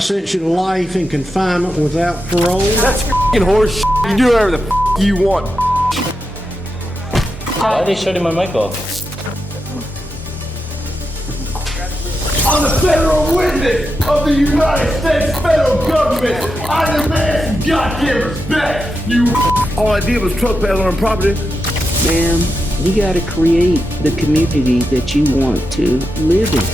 sentence you to life in confinement without parole. That's f***ing horse shit. You do whatever the f*** you want. Why are they shutting my mic off? I'm the federal witness of the United States federal government. I demand some goddamn respect, you. All I did was trespass on property. Ma'am, you gotta create the community that you want to live in.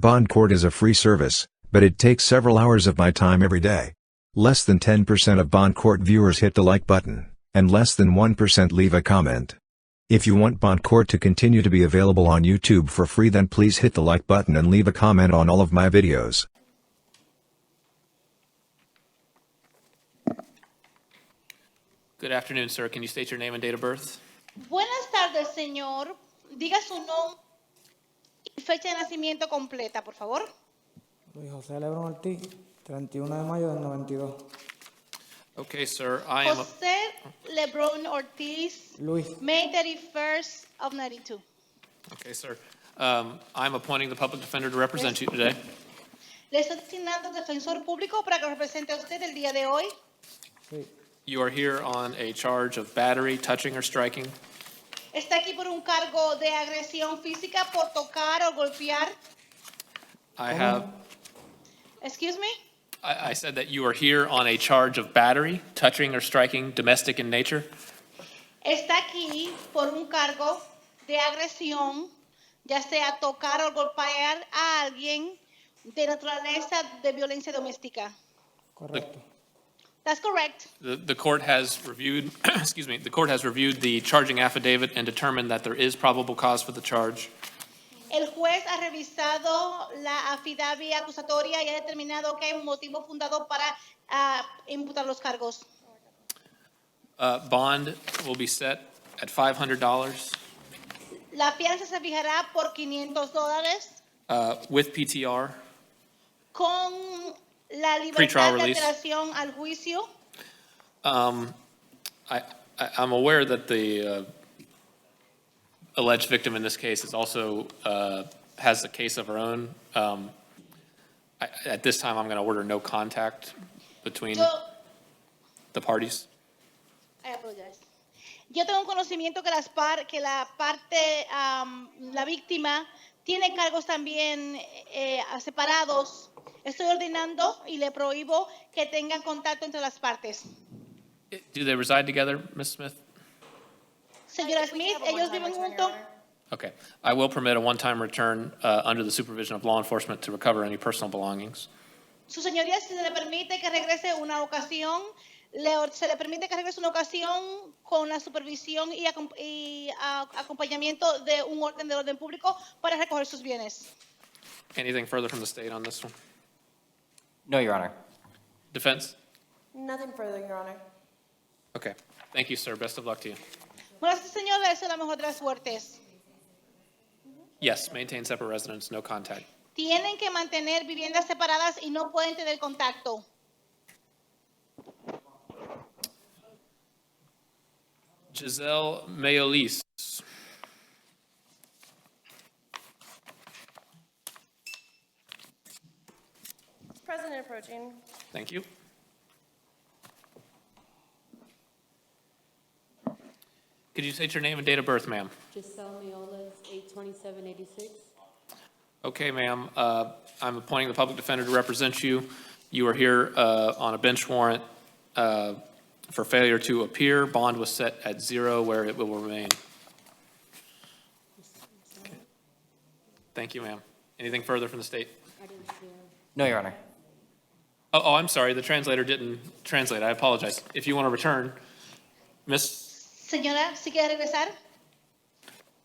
Bond court is a free service, but it takes several hours of my time every day. Less than 10% of Bond court viewers hit the like button, and less than 1% leave a comment. If you want Bond court to continue to be available on YouTube for free, then please hit the like button and leave a comment on all of my videos. Good afternoon, sir. Can you state your name and date of birth? Buenas tardes, señor. Diga su nombre y fecha de nacimiento completa, por favor. Luis José Lebrón Ortiz, 31 de mayo del 92. Okay, sir. I am. José Lebrón Ortiz, Luis. May 31st of 92. Okay, sir. I'm appointing the public defender to represent you today. Le estoy asignando defensor público para que represente a usted el día de hoy. Sí. You are here on a charge of battery, touching, or striking. Está aquí por un cargo de agresión física por tocar o golpear. I have. Excuse me? I said that you are here on a charge of battery, touching, or striking, domestic in nature. Está aquí por un cargo de agresión, ya sea tocar o golpear a alguien de naturaleza de violencia doméstica. Correcto. That's correct. The court has reviewed, excuse me, the court has reviewed the charging affidavit and determined that there is probable cause for the charge. El juez ha revisado la affidavit acusatoria y ha determinado que hay un motivo fundado para imputar los cargos. Bond will be set at $500 La fianza se fijará por $500 with PTR. con la Pretrial libertad de release. apelación al juicio. I'm aware that the alleged victim in this case is also has a case of her own. At this time, I'm going to order no contact between the parties. I apologize. Yo tengo un conocimiento que la víctima tiene cargos también separados. Estoy ordenando y le prohíbo que tengan contacto entre las partes. Do they reside together, Ms. Smith? Señora Smith, ellos viven juntos. Okay. I will permit a one-time return under the supervision of law enforcement to recover any personal belongings. Su señoría, si se le permite que regrese una ocasión, se le permite que regrese una ocasión con la supervisión y acompañamiento de un orden del orden público para recoger sus bienes. Anything further from the state on this one? No, Your Honor. Defense? Nothing further, Your Honor. Okay. Thank you, sir. Best of luck to you. Bueno, señor, le deseo la mejor de las suertes. Yes, maintain separate residence, no contact. Tienen que mantener viviendas separadas y no pueden tener contacto. Giselle Mayolis. President approaching. Thank you. Could you state your name and date of birth, ma'am? Giselle Miolas, 82786. Okay, ma'am. I'm appointing the public defender to represent you. You are here on a bench warrant for failure to appear. Bond was set at 0, where it will remain. Okay. Thank you, ma'am. Anything further from the state? No, Your Honor. Oh, I'm sorry. The translator didn't translate. I apologize. If you want to return, Miss, Señora, si quiere regresar.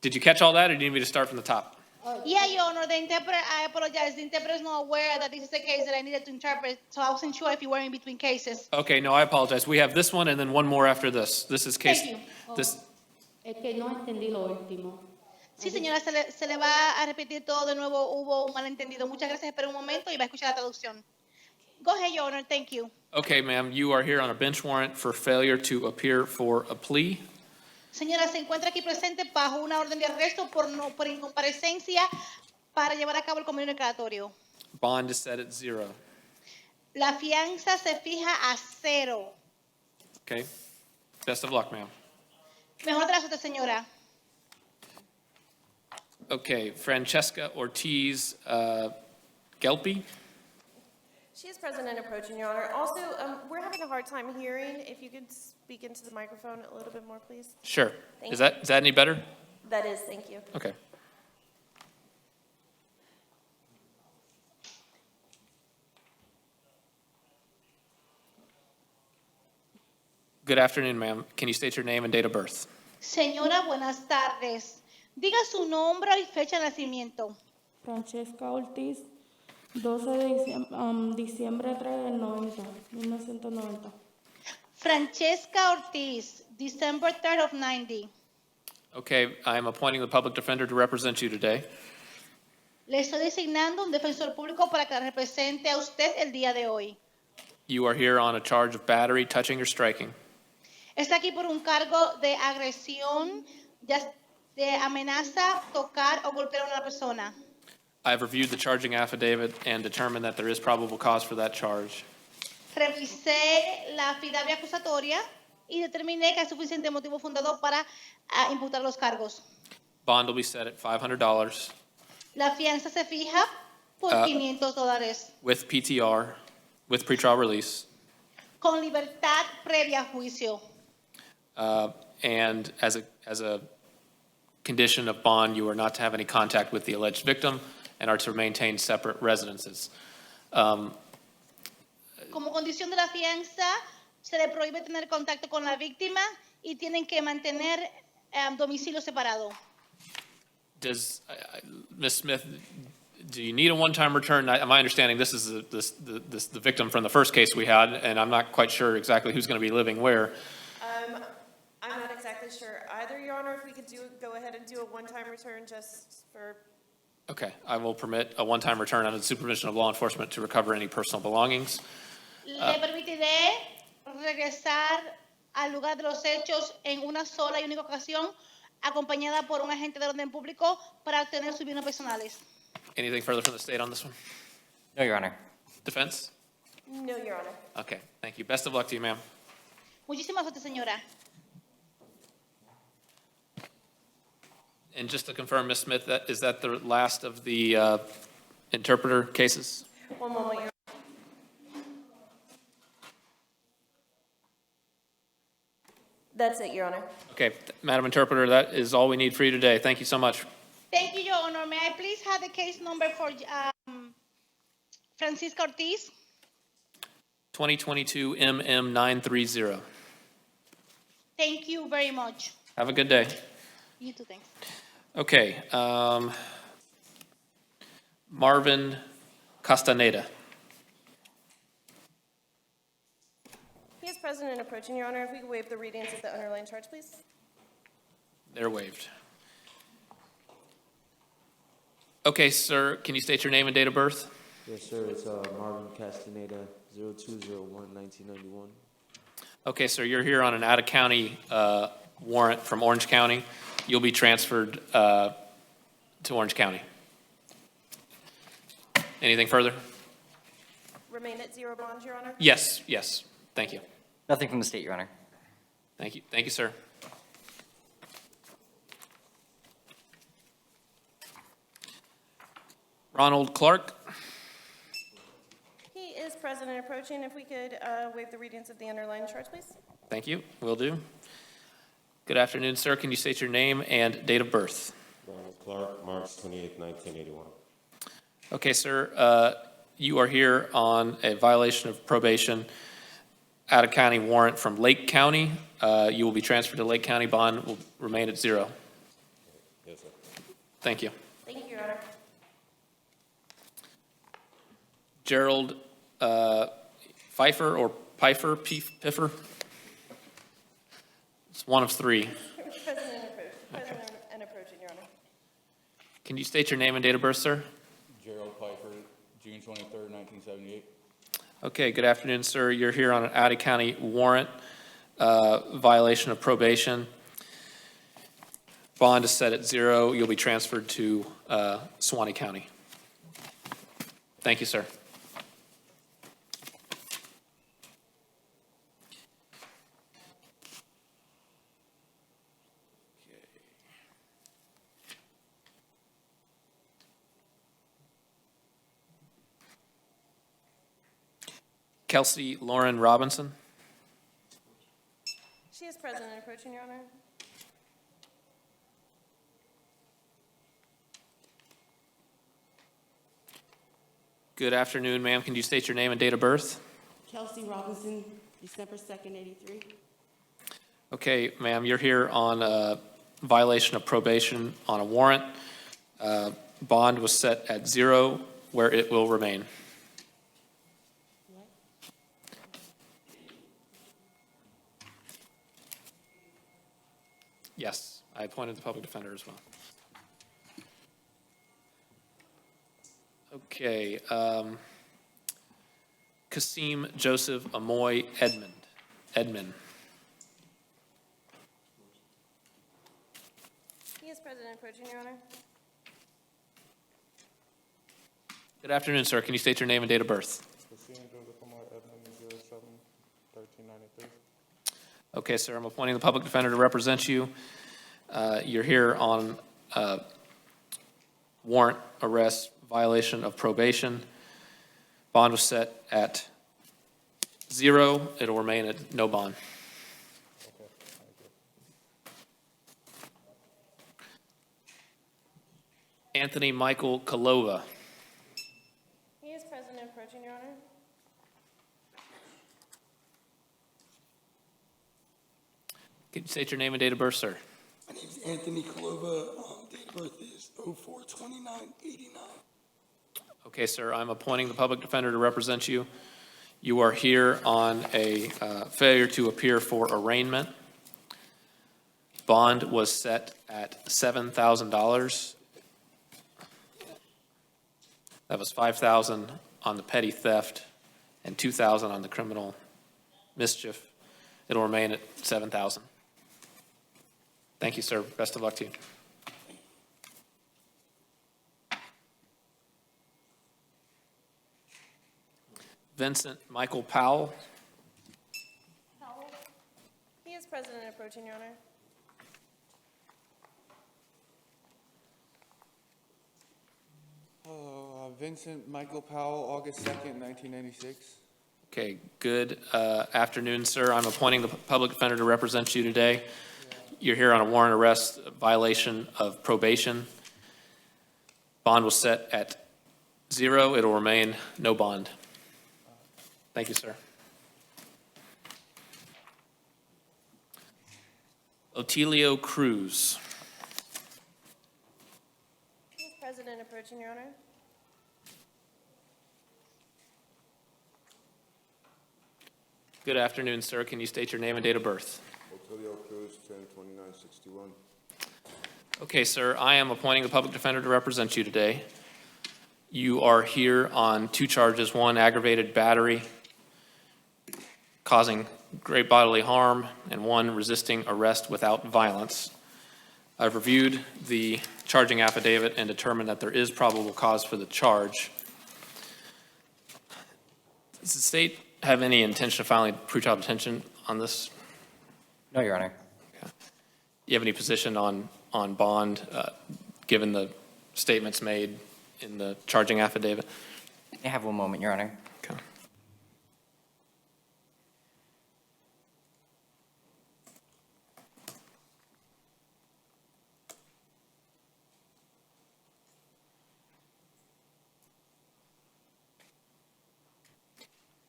did you catch all that, or do you need me to start from the top? Yeah, Your Honor, the interpreter, I apologize. The interpreter is not aware that this is the case that I needed to interpret, so I wasn't sure if you were in between cases. Okay, no, I apologize. We have this one and then one more after this. This is case. Thank you. This. Es que no entendí lo último. Sí, señora, se le va a repetir todo de nuevo. Hubo un malentendido. Muchas gracias. Espera un momento y va a escuchar la traducción. Go ahead, Your Honor. Thank you. Okay, ma'am, you are here on a bench warrant for failure to appear for a plea. Señora, se encuentra aquí presente bajo una orden de arresto por incomparecencia para llevar a cabo el convenio declaratorio. Bond is set at 0. La fianza se fija a 0. Okay? Best of luck, ma'am. Mejor de la suerte, señora. Okay, Francesca Ortiz Gelpi. She is present and approaching, Your Honor. Also, we're having a hard time hearing. If you could speak into the microphone a little bit more, please. Sure. Thank Is that any better? That is, thank you. Okay. Good afternoon, ma'am. Can you state your name and date of birth? Señora, buenas tardes. Diga su nombre y fecha de nacimiento. Francesca Ortiz, 12 de diciembre 3 del 90, 1990. Francesca Ortiz, December 3rd of 90. Okay, I am appointing the public defender to represent you today. Le estoy designando un defensor público para que la represente a usted el día de hoy. You are here on a charge of battery, touching, or striking. Está aquí por un cargo de agresión, de amenaza, tocar o golpear a una persona. I have reviewed the charging affidavit and determined that there is probable cause for that charge. Revisé la affidavit acusatoria y determiné que hay suficiente motivo fundado para imputar los cargos. Bond will be set at $500 La fianza se fija por $500 with PTR, with pretrial release. con libertad previa a juicio. And as a condition of bond, you are not to have any contact with the alleged victim and are to maintain separate residences. Como condición de la fianza, se le prohíbe tener contacto con la víctima y tienen que mantener domicilio separado. Does Ms. Smith, do you need a one-time return? My understanding, this is the victim from the first case we had, and I'm not quite sure exactly who's going to be living where. I'm not exactly sure either, Your Honor. If we could go ahead and do a one-time return just for... Okay, I will permit a one-time return under the supervision of law enforcement to recover any personal belongings. Le permitiré regresar al lugar de los hechos en una sola y única ocasión, acompañada por un agente de orden público para obtener sus bienes personales. Anything further from the state on this one? No, Your Honor. Defense? No, Your Honor. Okay, thank you. Best of luck to you, ma'am. Muchísimas gracias, señora. And just to confirm, Ms. Smith, is that the last of the interpreter cases? One moment, Your Honor. That's it, Your Honor. Okay, Madam Interpreter, that is all we need for you today. Thank you so much. Thank you, Your Honor. May I please have the case number for Francisca Ortiz? 2022 MM930. Thank you very much. Have a good day. You too, thanks. Okay, Marvin Castaneda. He is present and approaching, Your Honor. If we could waive the readings of the underlying charge, please. They're waived. Okay, sir, can you state your name and date of birth? Yes, sir. It's Marvin Castaneda, 02/01/1991. Okay, sir, you're here on an out-of-county warrant from Orange County. You'll be transferred to Orange County. Anything further? Remain at 0 bond, Your Honor. Yes, yes. Thank you. Nothing from the state, Your Honor. Thank you. Thank you, sir. Ronald Clark. He is present and approaching. If we could waive the readings of the underlying charge, please. Thank you. Will do. Good afternoon, sir. Can you state your name and date of birth? Ronald Clark, March 28, 1981. Okay, sir. You are here on a violation of probation, out-of-county warrant from Lake County. You will be transferred to Lake County. Bond will remain at 0. Yes, sir. Thank you. Thank you, Your Honor. Gerald Pfeiffer or Pfeiffer, Piffer? It's one of 3. Present and approaching, Your Honor. Can you state your name and date of birth, sir? Gerald Pfeiffer, June 23rd, 1978. Okay, good afternoon, sir. You're here on an out-of-county warrant, violation of probation. Bond is set at 0. You'll be transferred to Suwannee County. Thank you, sir. Kelsey Lauren Robinson. She is present and approaching, Your Honor. Good afternoon, ma'am. Can you state your name and date of birth? Kelsey Robinson, December 2nd, 83. Okay, ma'am, you're here on a violation of probation on a warrant. Bond was set at 0, where it will remain. Yes, I appointed the public defender as well. Okay, Kasim Joseph Amoy Edmond. He is present and approaching, Your Honor. Good afternoon, sir. Can you state your name and date of birth? Okay, sir, I'm appointing the public defender to represent you. You're here on warrant arrest, violation of probation. Bond was set at 0. It'll remain at no bond. Anthony Michael Kalova. He is present and approaching, Your Honor. Can you state your name and date of birth, sir? My name is Anthony Kalova. Date of birth is 04/29/89. Okay, sir, I'm appointing the public defender to represent you. You are here on a failure to appear for arraignment. Bond was set at $7,000. That was $5,000 on the petty theft and $2,000 on the criminal mischief. It'll remain at $7,000. Thank you, sir. Best of luck to you. Vincent Michael Powell. He is present and approaching, Your Honor. Hello, Vincent Michael Powell, August 2nd, 1996. Okay, good afternoon, sir. I'm appointing the public defender to represent you today. You're here on a warrant arrest violation of probation. Bond was set at 0. It'll remain no bond. Thank you, sir. Otilio Cruz. He is present and approaching, Your Honor. Good afternoon, sir. Can you state your name and date of birth? Otilio Cruz, 10/29/61. Okay, sir. I am appointing the public defender to represent you today. You are here on 2 charges. 1, aggravated battery, causing great bodily harm, and 1, resisting arrest without violence. I've reviewed the charging affidavit and determined that there is probable cause for the charge. Does the state have any intention of filing pretrial detention on this? No, Your Honor. Okay. Do you have any position on bond, given the statements made in the charging affidavit? I have one moment, Your Honor. Okay.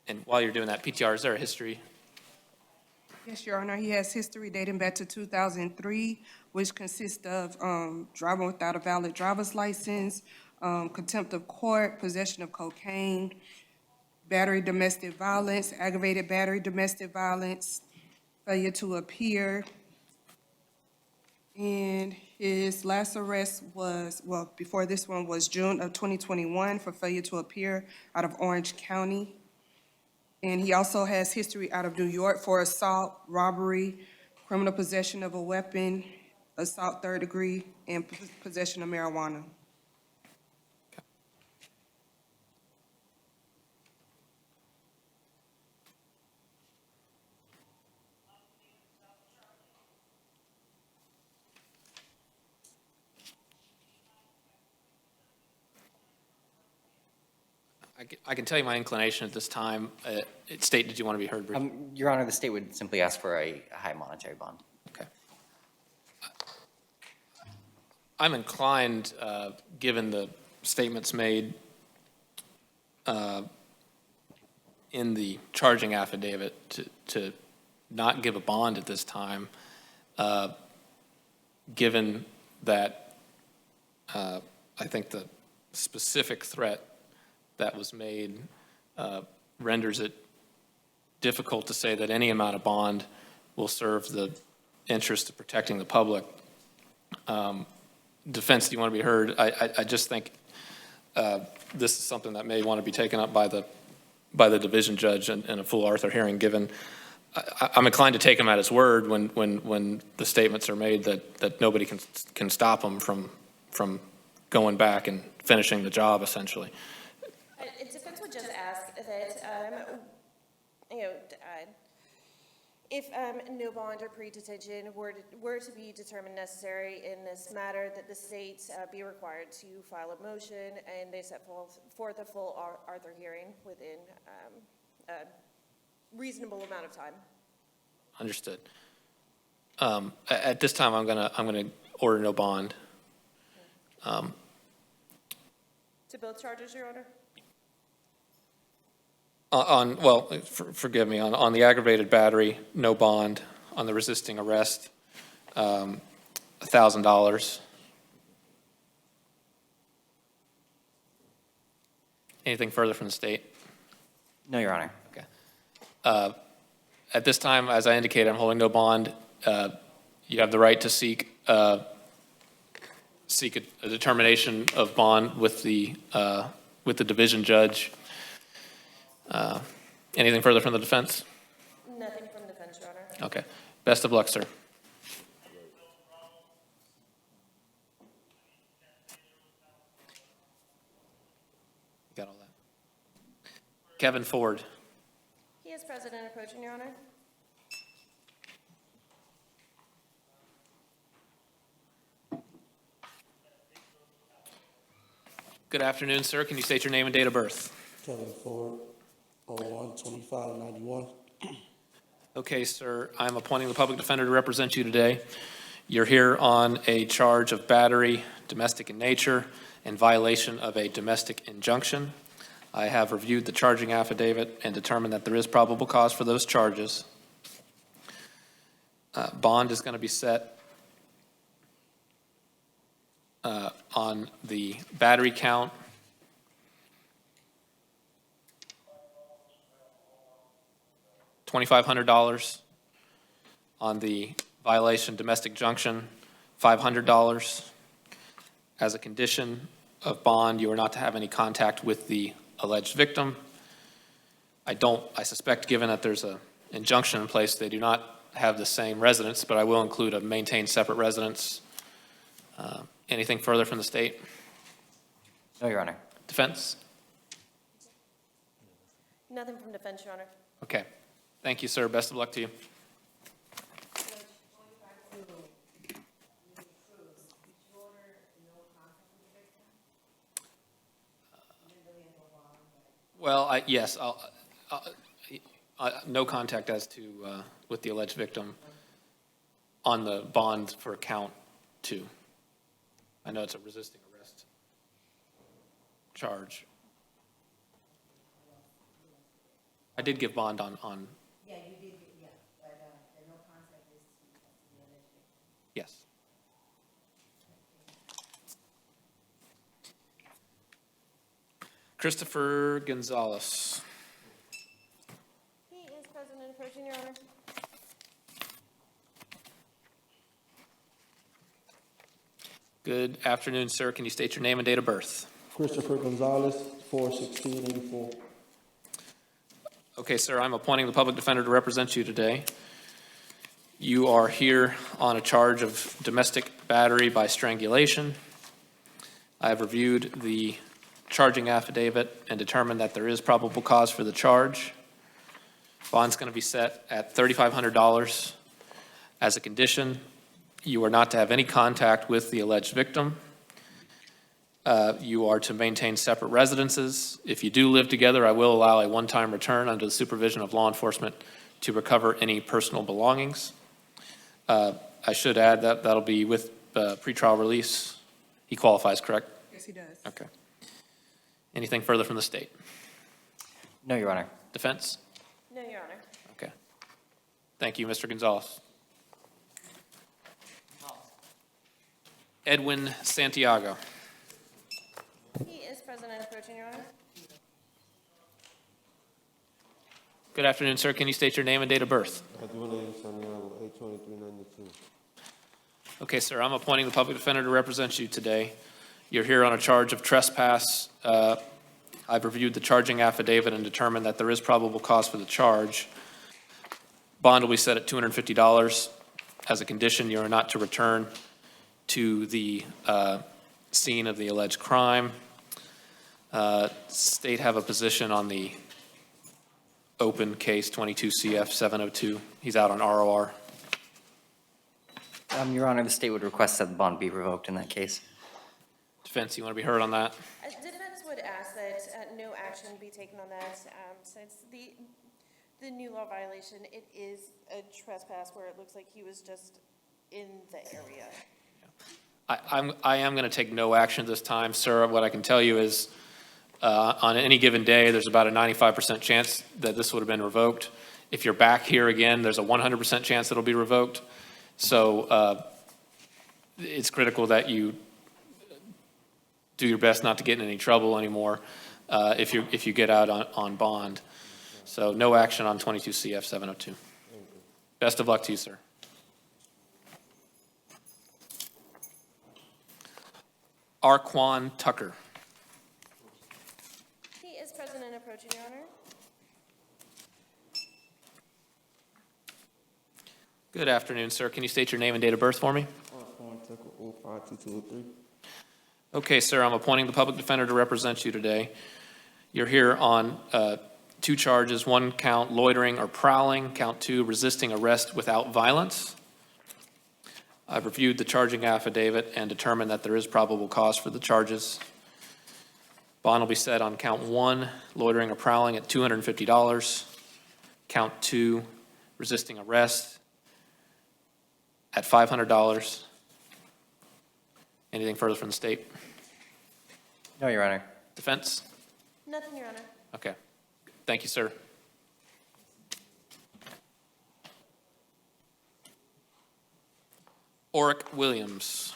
And while you're doing that, PTR, is there a history? Yes, Your Honor. He has history dating back to 2003, which consists of driving without a valid driver's license, contempt of court, possession of cocaine, battery domestic violence, aggravated battery domestic violence, failure to appear. And his last arrest was, well, before this one was June of 2021 for failure to appear out of Orange County. And he also has history out of New York for assault, robbery, criminal possession of a weapon, assault third degree, and possession of marijuana. I can tell you my inclination at this time. State, did you want to be heard briefly? Your Honor, the state would simply ask for a high monetary bond. Okay. I'm inclined, given the statements made in the charging affidavit, to not give a bond at this time, given that I think the specific threat that was made renders it difficult to say that any amount of bond will serve the interest of protecting the public. Defense, do you want to be heard? I just think this is something that may want to be taken up by the division judge in a full Arthur hearing, given I'm inclined to take him at his word when the statements are made that nobody can stop him from going back and finishing the job, essentially. Defense would just ask that, if no bond or pre-detention were to be determined necessary in this matter, that the state be required to file a motion, and they set forth a full Arthur hearing within a reasonable amount of time. Understood. At this time, I'm gonna order no bond. To both charges, Your Honor? Forgive me, on the aggravated battery, no bond. On the resisting arrest, $1,000. Anything further from the state? No, Your Honor. Okay. At this time, as I indicated, I'm holding no bond. You have the right to seek a determination of bond with the division judge. Anything further from the defense? Nothing from defense, Your Honor. Okay. Best of luck, sir. Got all that. Kevin Ford. He is present and approaching, Your Honor. Good afternoon, sir. Can you state your name and date of birth? Kevin Ford, 01-25-91. Okay, sir. I'm appointing the public defender to represent you today. You're here on a charge of battery, domestic in nature, and violation of a domestic injunction. I have reviewed the charging affidavit and determined that there is probable cause for those charges. Bond is going to be set on the battery count. $2,500. On the violation domestic injunction, $500. As a condition of bond, you are not to have any contact with the alleged victim. I suspect, given that there's an injunction in place, they do not have the same residence, but I will include a maintained separate residence. Anything further from the state? No, Your Honor. Defense? Nothing from defense, Your Honor. Okay. Thank you, sir. Best of luck to you. Well, yes, no contact as to with the alleged victim on the bond for count 2. I know it's a resisting arrest charge. I did give bond on. Yeah, you did, yeah, but no contact is the alleged victim. Yes. Christopher Gonzalez. He is present and approaching, Your Honor. Good afternoon, sir. Can you state your name and date of birth? Christopher Gonzalez, 4/16/84. Okay, sir, I'm appointing the public defender to represent you today. You are here on a charge of domestic battery by strangulation. I have reviewed the charging affidavit and determined that there is probable cause for the charge. Bond's going to be set at $3,500. As a condition, you are not to have any contact with the alleged victim. You are to maintain separate residences. If you do live together, I will allow a one-time return under the supervision of law enforcement to recover any personal belongings. I should add that that'll be with pretrial release. He qualifies, correct? Yes, he does. Okay. Anything further from the state? No, Your Honor. Defense? No, Your Honor. Okay. Thank you, Mr. Gonzalez. Edwin Santiago. He is present and approaching, Your Honor. Good afternoon, sir. Can you state your name and date of birth? Edwin Santiago, 82392. Okay, sir. I'm appointing the public defender to represent you today. You're here on a charge of trespass. I've reviewed the charging affidavit and determined that there is probable cause for the charge. Bond will be set at $250. As a condition, you are not to return to the scene of the alleged crime. State have a position on the open case 22 CF 702. He's out on ROR. Your Honor, the state would request that the bond be revoked in that case. Defense, you want to be heard on that? Defense would ask that no action be taken on that, since the new law violation, it is a trespass where it looks like he was just in the area. I am going to take no action this time, sir. What I can tell you is on any given day, there's about a 95% chance that this would have been revoked. If you're back here again, there's a 100% chance that it'll be revoked. So it's critical that you do your best not to get in any trouble anymore if you get out on bond. So no action on 22 CF 702. Best of luck to you, sir. Arquan Tucker. He is present and approaching, Your Honor. Good afternoon, sir. Can you state your name and date of birth for me? Arquan Tucker, 052203. Okay, sir, I'm appointing the public defender to represent you today. You're here on 2 charges. 1 count loitering or prowling. Count 2 resisting arrest without violence. I've reviewed the charging affidavit and determined that there is probable cause for the charges. Bond will be set on count 1, loitering or prowling, at $250. Count 2, resisting arrest, at $500. Anything further from the state? No, Your Honor. Defense? Nothing, Your Honor. Okay. Thank you, sir. Oric Williams.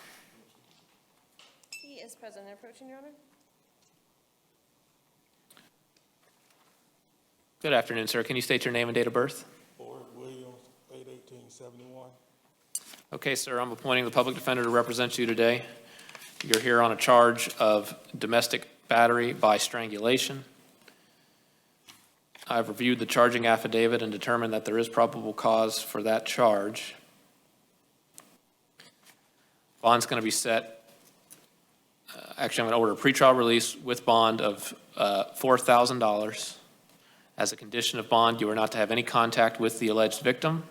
He is present and approaching, Your Honor. Good afternoon, sir. Can you state your name and date of birth? Oric Williams, 8/18/71. Okay, sir. I'm appointing the public defender to represent you today. You're here on a charge of domestic battery by strangulation. I've reviewed the charging affidavit and determined that there is probable cause for that charge. Bond's going to be set, actually I'm going to order a pretrial release with bond of $4,000. As a condition of bond, you are not to have any contact with the alleged victim.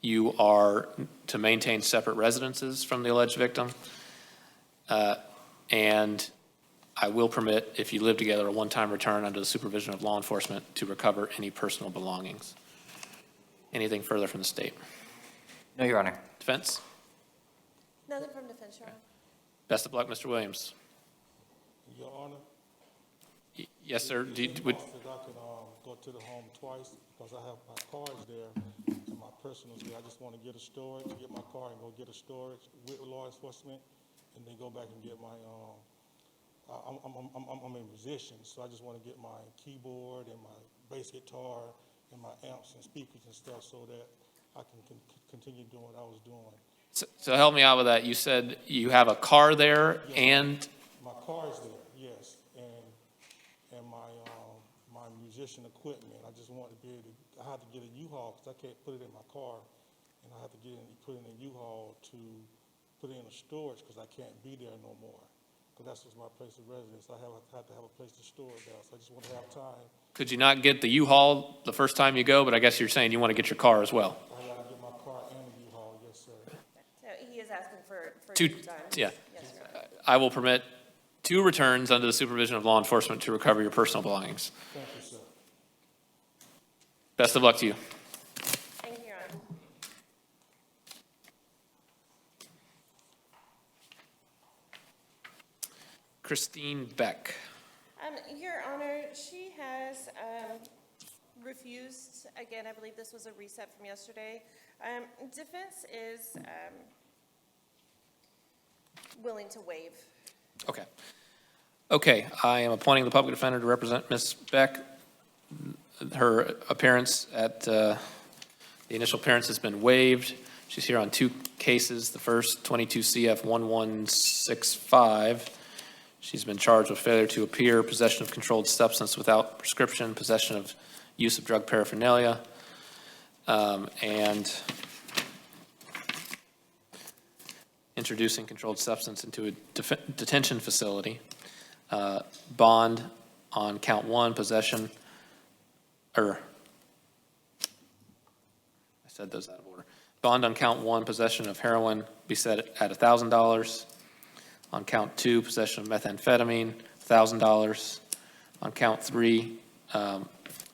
You are to maintain separate residences from the alleged victim. And I will permit, if you live together, a one-time return under the supervision of law enforcement to recover any personal belongings. Anything further from the state? No, Your Honor. Defense? Nothing from defense, Your Honor. Best of luck, Mr. Williams. Your Honor? Yes, sir. Is it possible that I could go to the home twice, because I have my cars there and my personals there. I just want to get a storage, get my car and go get a storage with law enforcement, and then go back and get my, I'm a musician, so I just want to get my keyboard and my bass guitar and my amps and speakers and stuff so that I can continue doing what I was doing. So help me out with that. You said you have a car there and? My car is there, yes, and my musician equipment. I just want to be able to, I have to get a U-Haul because I can't put it in my car and I have to put in a U-Haul to put in a storage because I can't be there no more. Because that's just my place of residence. I have to have a place to store it now, so I just want to have time. Could you not get the U-Haul the first time you go, but I guess you're saying you want to get your car as well? I got to get my car and the U-Haul, yes, sir. So he is asking for Two, two times. yeah. Yes, Your Honor. I will permit 2 returns under the supervision of law enforcement to recover your personal belongings. Thank you, sir. Best of luck to you. Thank you, Your Honor. Christine Beck. Your Honor, she has refused, again, I believe this was a reset from yesterday. Defense is willing to waive. Okay. Okay, I am appointing the public defender to represent Ms. Beck. Her appearance at, the initial appearance has been waived. She's here on 2 cases. The first, 22 CF 1165. She's been charged with failure to appear, possession of controlled substance without prescription, possession of use of drug paraphernalia, and introducing controlled substance into a detention facility. Bond on count 1, possession, I said those out of order. Bond on count 1, possession of heroin, be set at $1,000. On count 2, possession of methamphetamine, $1,000. On count 3,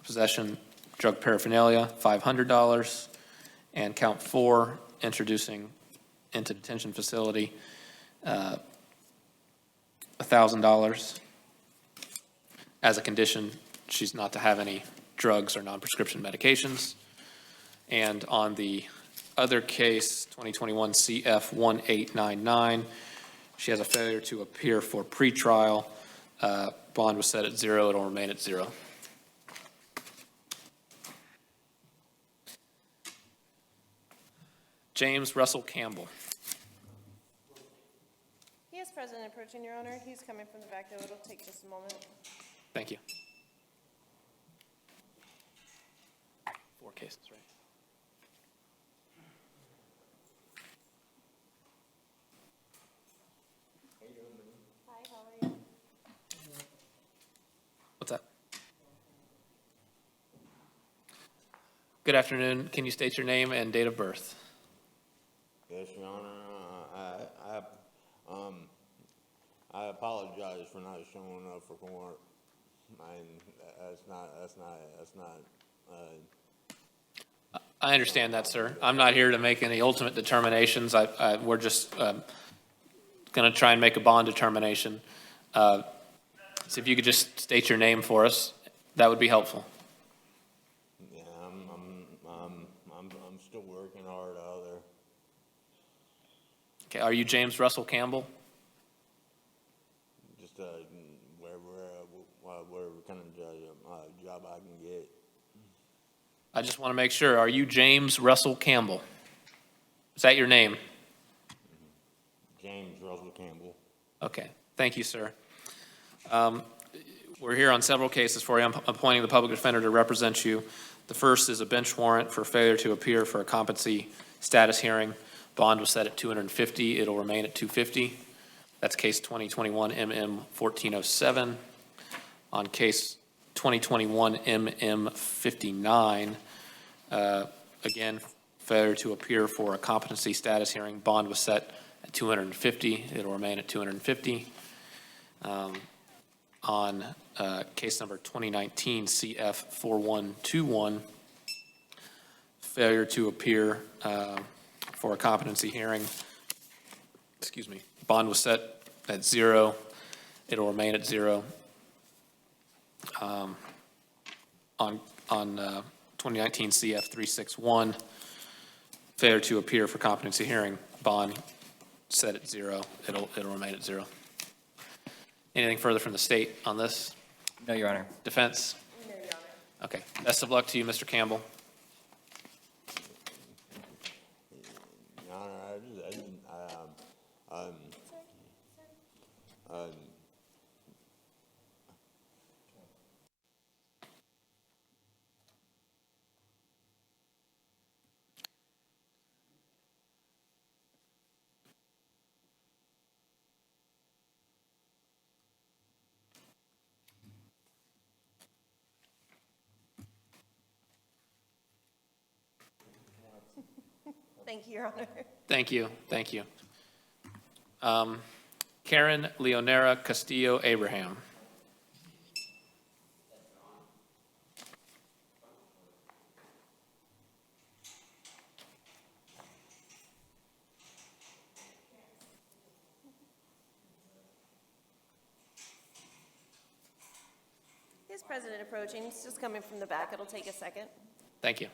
possession drug paraphernalia, $500. And count 4, introducing into detention facility, $1,000. As a condition, she's not to have any drugs or non-prescription medications. And on the other case, 2021 CF 1899, she has a failure to appear for pretrial. Bond was set at 0. It'll remain at 0. James Russell Campbell. He is present and approaching, Your Honor. He's coming from the back, though. It'll take just a moment. Thank you. 4 cases, right? Hi, how are you? What's that? Good afternoon. Can you state your name and date of birth? Yes, Your Honor. I apologize for not showing up for court. I understand that, sir. I'm not here to make any ultimate determinations. We're just going to try and make a bond determination. So if you could just state your name for us, that would be helpful. Yeah, I'm still working hard out there. Okay, are you James Russell Campbell? Just whatever kind of job I can get. I just want to make sure. Are you James Russell Campbell? Is that your name? James Russell Campbell. Okay. Thank you, sir. We're here on several cases for you. I'm appointing the public defender to represent you. The first is a bench warrant for failure to appear for a competency status hearing. Bond was set at $250. It'll remain at $250. That's case 2021 MM 1407. On case 2021 MM 59, again, failure to appear for a competency status hearing. Bond was set at $250. It'll remain at $250. On case number 2019 CF 4121, failure to appear for a competency hearing. Excuse me. Bond was set at 0. It'll remain at 0. On 2019 CF 361, failure to appear for competency hearing. Bond set at 0. It'll remain at 0. Anything further from the state on this? No, Your Honor. Defense? No, Your Honor. Okay. Best of luck to you, Mr. Campbell. Your Honor, Thank you, Your Honor. Thank you, thank you. Karen Leonera Castillo Abraham. Is President approaching? He's just coming from the back. It'll take a second. Thank you.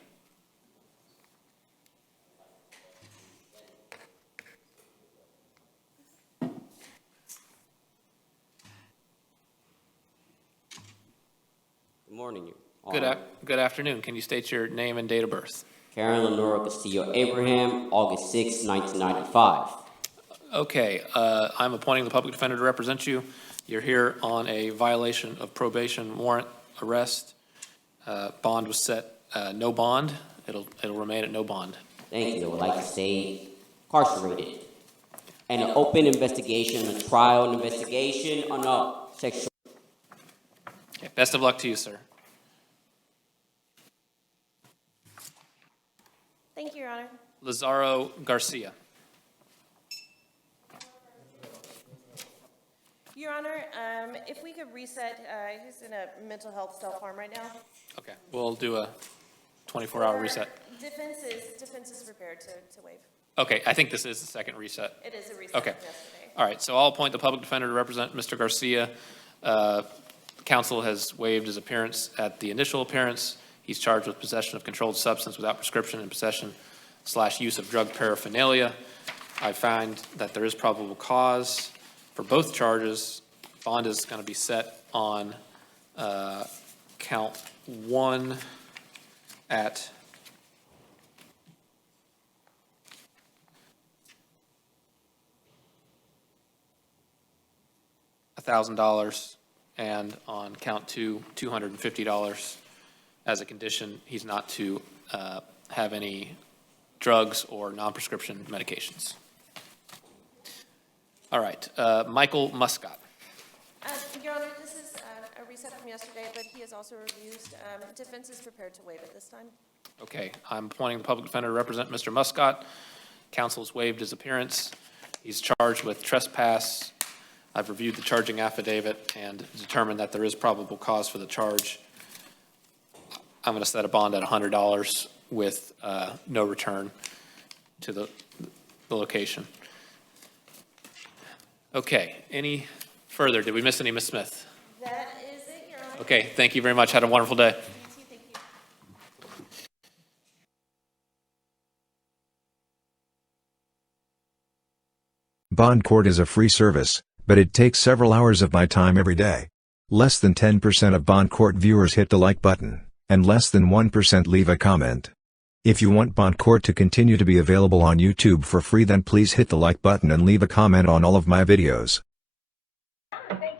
Good morning, Your Good, Honor. good afternoon. Can you state your name and date of birth? Karen Lenora Castillo Abraham, August 6, 1995. Okay, I'm appointing the public defender to represent you. You're here on a violation of probation warrant arrest. Bond was set, no bond. It'll remain at no bond. Thank you. I would like to stay incarcerated. And an open investigation, a trial investigation on a sexual. Okay, best of luck to you, sir. Thank you, Your Honor. Lazaro Garcia. Your Honor, if we could reset, he's in a mental health self-harm right now. Okay, we'll do a 24-hour reset. Defense is prepared to waive. Okay, I think this is the second reset. It is a reset Okay. from yesterday. All right, so I'll appoint the public defender to represent Mr. Garcia. Counsel has waived his appearance at the initial appearance. He's charged with possession of controlled substance without prescription and possession/use of drug paraphernalia. I find that there is probable cause for both charges. Bond is going to be set on count 1 at $1,000, and on count 2, $250. As a condition, he's not to have any drugs or non-prescription medications. All right, Michael Muscat. Your Honor, this is a reset from yesterday, but he is also refused. Defense is prepared to waive it this time. Okay, I'm appointing the public defender to represent Mr. Muscat. Counsel has waived his appearance. He's charged with trespass. I've reviewed the charging affidavit and determined that there is probable cause for the charge. I'm going to set a bond at $100 with no return to the location. Okay, any further? Did we miss any, Ms. Smith? That is it, Your Honor. Okay, thank you very much. Had a wonderful day. Thank you. Bond court is a free service, but it takes several hours of my time every day. Less than 10% of Bond court viewers hit the like button, and less than 1% leave a comment. If you want Bond court to continue to be available on YouTube for free, then please hit the like button and leave a comment on all of my videos.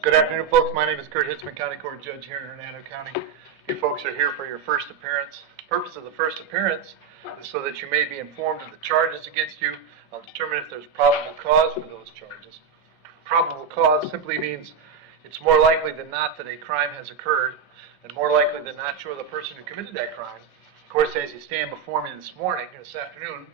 Good afternoon, folks. My name is Kurt Hitzman, County Court Judge here in Hernando County. You folks are here for your first appearance. The purpose of the first appearance is so that you may be informed of the charges against you. I'll determine if there's probable cause for those charges. Probable cause simply means it's more likely than not that a crime has occurred, and more likely than not you're the person who committed that crime. Of course, as you stand before me this afternoon,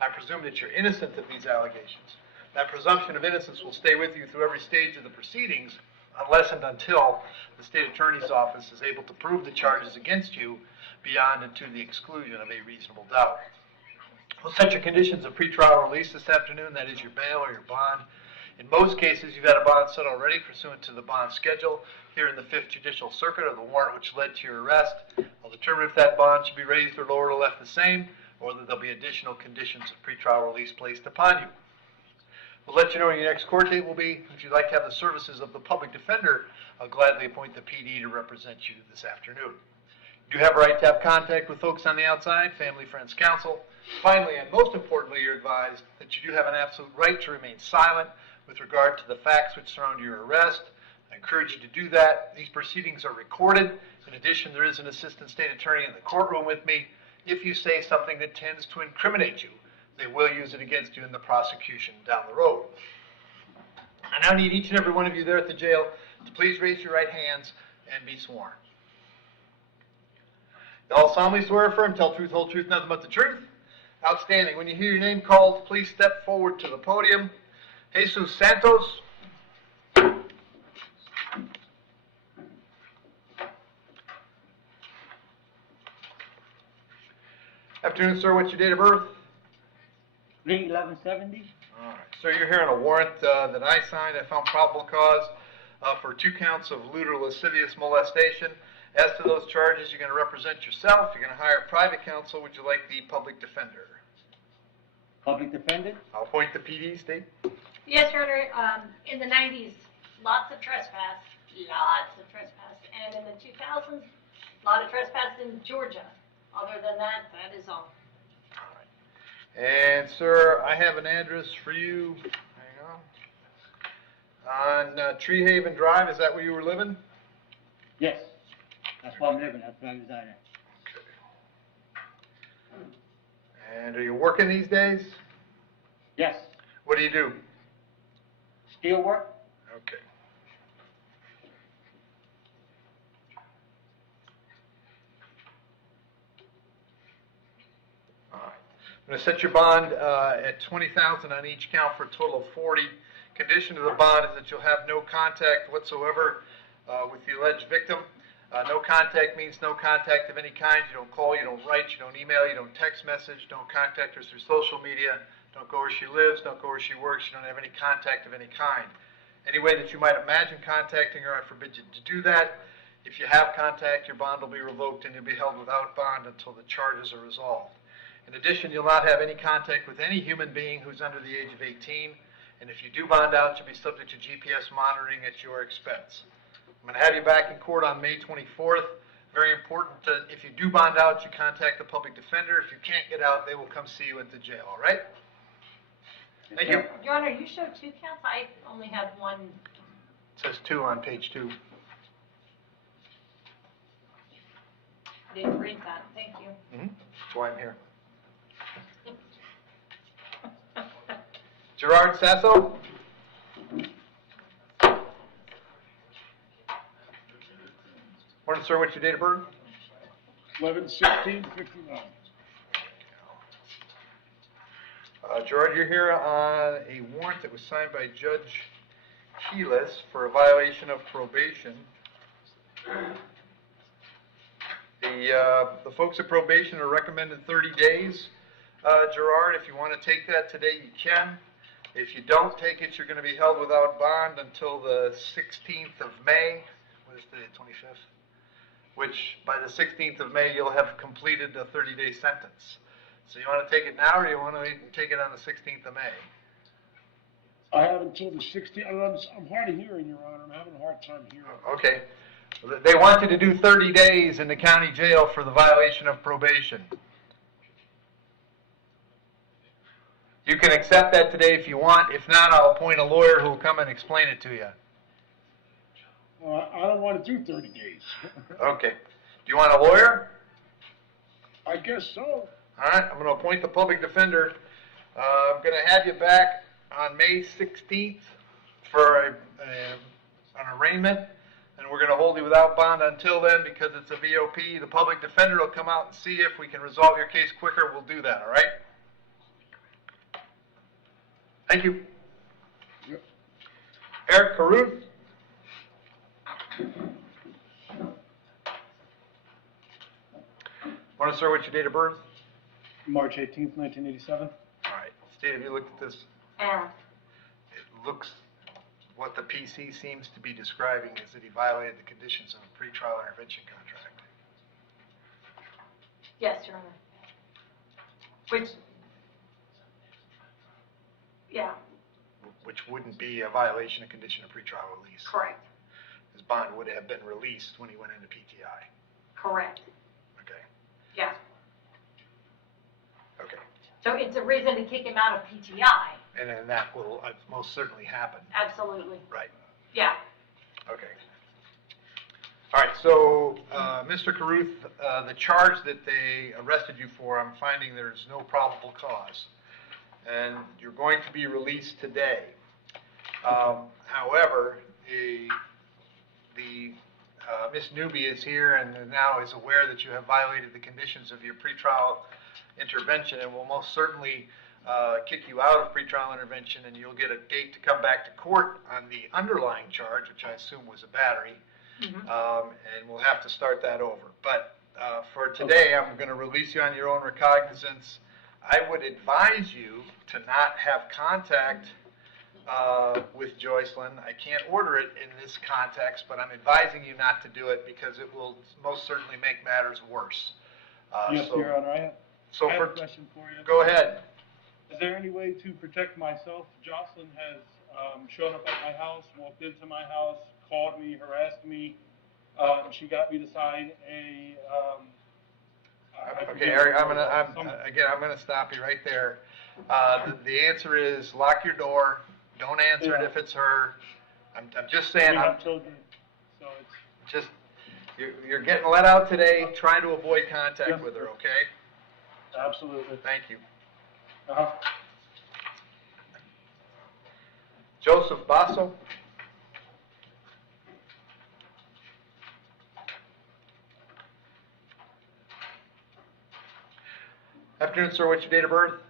I presume that you're innocent of these allegations. That presumption of innocence will stay with you through every stage of the proceedings unless and until the state attorney's office is able to prove the charges against you beyond and to the exclusion of a reasonable doubt. We'll set your conditions of pretrial release this afternoon, that is your bail or your bond. In most cases, you've had a bond set already pursuant to the bond schedule here in the 5th Judicial Circuit, or the warrant which led to your arrest. I'll determine if that bond should be raised or lowered or left the same, or whether there'll be additional conditions of pretrial release placed upon you. We'll let you know when your next court date will be. If you'd like to have the services of the public defender, I'll gladly appoint the PD to represent you this afternoon. You do have a right to have contact with folks on the outside, family, friends, counsel. Finally, and most importantly, you're advised that you do have an absolute right to remain silent with regard to the facts which surround your arrest. I encourage you to do that. These proceedings are recorded. In addition, there is an assistant state attorney in the courtroom with me. If you say something that tends to incriminate you, they will use it against you in the prosecution down the road. I now need each and every one of you there at the jail to please raise your right hands and be sworn. You all solemnly swear or affirm, tell truth, whole truth, nothing but the truth. Outstanding. When you hear your name called, please step forward to the podium. Jesus Santos. Afternoon, sir. What's your date of birth? 3/11/70. All right. Sir, you're here on a warrant that I signed. I found probable cause for 2 counts of lewd or lascivious molestation. As to those charges, you're going to represent yourself. You're going to hire private counsel. Would you like the public defender? Public defendant? I'll appoint the PD, State. Yes, Your Honor. In the 90s, lots of trespass, and in the 2000s, a lot of trespass in Georgia. Other than that, that is all. And sir, I have an address for you. Hang on Tree Haven Drive. Is that where you were living? Yes. That's where I'm living. That's where I reside at. And are you working these days? Yes. What do you do? Steel work? Okay. All right. I'm going to set your bond at $20,000 on each count for a total of $40,000. Condition of the bond is that you'll have no contact whatsoever with the alleged victim. No contact means no contact of any kind. You don't call, you don't write, you don't email, you don't text message, don't contact her through social media, don't go where she lives, don't go where she works, you don't have any contact of any kind. Any way that you might imagine contacting her, I forbid you to do that. If you have contact, your bond will be revoked and you'll be held without bond until the charges are resolved. In addition, you'll not have any contact with any human being who's under the age of 18, and if you do bond out, you'll be subject to GPS monitoring at your expense. I'm going to have you back in court on May 24th. Very important, if you do bond out, you contact the public defender. If you can't get out, they will come see you at the jail, all right? Thank you. Your Honor, you showed 2 counts. I only have 1. It says 2 on page 2. I didn't read that. Thank you. That's why I'm here. Gerard Sasso? Morning, sir. What's your date of birth? 11/16/59. Gerard, you're here on a warrant that was signed by Judge Keyless for a violation of probation. The folks at probation are recommending 30 days. Gerard, if you want to take that today, you can. If you don't take it, you're going to be held without bond until the 16th of May. What is today, 25th? Which, by the 16th of May, you'll have completed a 30-day sentence. So you want to take it now, or you want to take it on the 16th of May? I have until the 16th. I'm hard of hearing, Your Honor. I'm having a hard time hearing. Okay. They want you to do 30 days in the county jail for the violation of probation. You can accept that today if you want. If not, I'll appoint a lawyer who will come and explain it to you. I don't want to do 30 days. Okay. Do you want a lawyer? I guess so. All right. I'm going to appoint the public defender. I'm going to have you back on May 16th for an arraignment, and we're going to hold you without bond until then because it's a VOP. The public defender will come out and see if we can resolve your case quicker. We'll do that, all right? Thank you. Yep. Eric Caruth. Morning, sir. What's your date of birth? March 18th, 1987. All right. State, have you looked at this? Yeah. It looks, what the PC seems to be describing is that he violated the conditions of a pretrial intervention contract. Yes, Your Honor. Which, yeah, Which wouldn't be a violation of condition of pretrial release. correct, His bond would have been released when he went into PTI. correct. Okay. Yeah. Okay. So it's a reason to kick him out of PTI. And then that will most certainly happen. Absolutely. Right. Yeah. Okay. All right, so Mr. Caruth, the charge that they arrested you for, I'm finding there's no probable cause. And you're going to be released today. However, Miss Newby is here and now is aware that you have violated the conditions of your pretrial intervention, and will most certainly kick you out of pretrial intervention, and you'll get a date to come back to court on the underlying charge, which I assume was a battery, and we'll have to start that over. But for today, I'm going to release you on your own recognizance. I would advise you to not have contact with Joycelyn. I can't order it in this context, but I'm advising you not to do it because it will most certainly make matters worse. Yes, Your Honor, I have a question for you. Go ahead. Is there any way to protect myself? Jocelyn has shown up at my house, walked into my house, called me, harassed me. She got me to sign a. Okay, Eric, I'm gonna stop you right there. The answer is lock your door. Don't answer it if it's her. I'm just saying. We have children, so it's just you're getting let out today. Try to avoid contact with her. Okay. Absolutely. Thank you. Uh-huh. Joseph Basso. Afternoon, sir. What's your date of birth?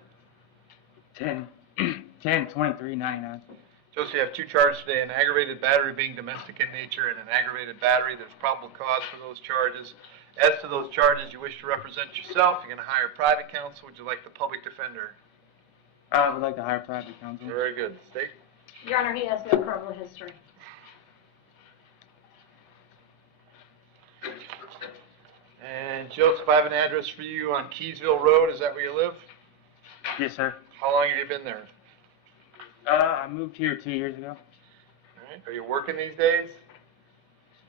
10/23/99. Joseph, you have two charges today, an aggravated battery being domestic in nature and an aggravated battery. There's probable cause for those charges. As to those charges, you wish to represent yourself. You're going to hire private counsel. Would you like the public defender? I would like to hire private counsel. Very good. State. Your Honor, he has no criminal history. And Joseph, I have an address for you on Keysville Road. Is that where you live? Yes, sir. How long have you been there? I moved here 2 years ago. All right. Are you working these days?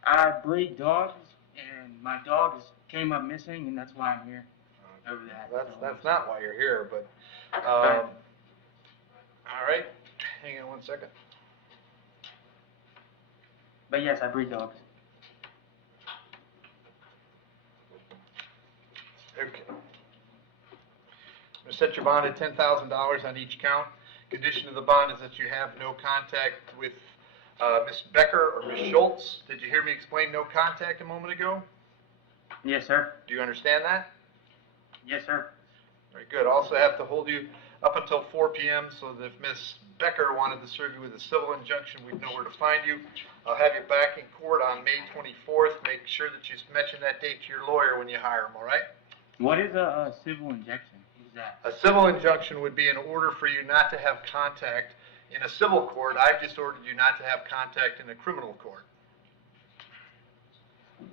I breed dogs, and my dog came up missing, and that's why I'm here. Over that. That's not why you're here, but all right. Hang on one second. But yes, I breed dogs. Okay. I'm going to set your bond at $10,000 on each count. Condition of the bond is that you have no contact with Ms. Becker or Ms. Schultz. Did you hear me explain no contact a moment ago? Yes, sir. Do you understand that? Yes, sir. Very good. Also have to hold you up until 4 p.m. so that if Ms. Becker wanted to serve you with a civil injunction, we'd know where to find you. I'll have you back in court on May 24th. Make sure that you mention that date to your lawyer when you hire him, all right? What is a civil injection? What is that? A civil injunction would be an order for you not to have contact in a civil court. I've just ordered you not to have contact in a criminal court.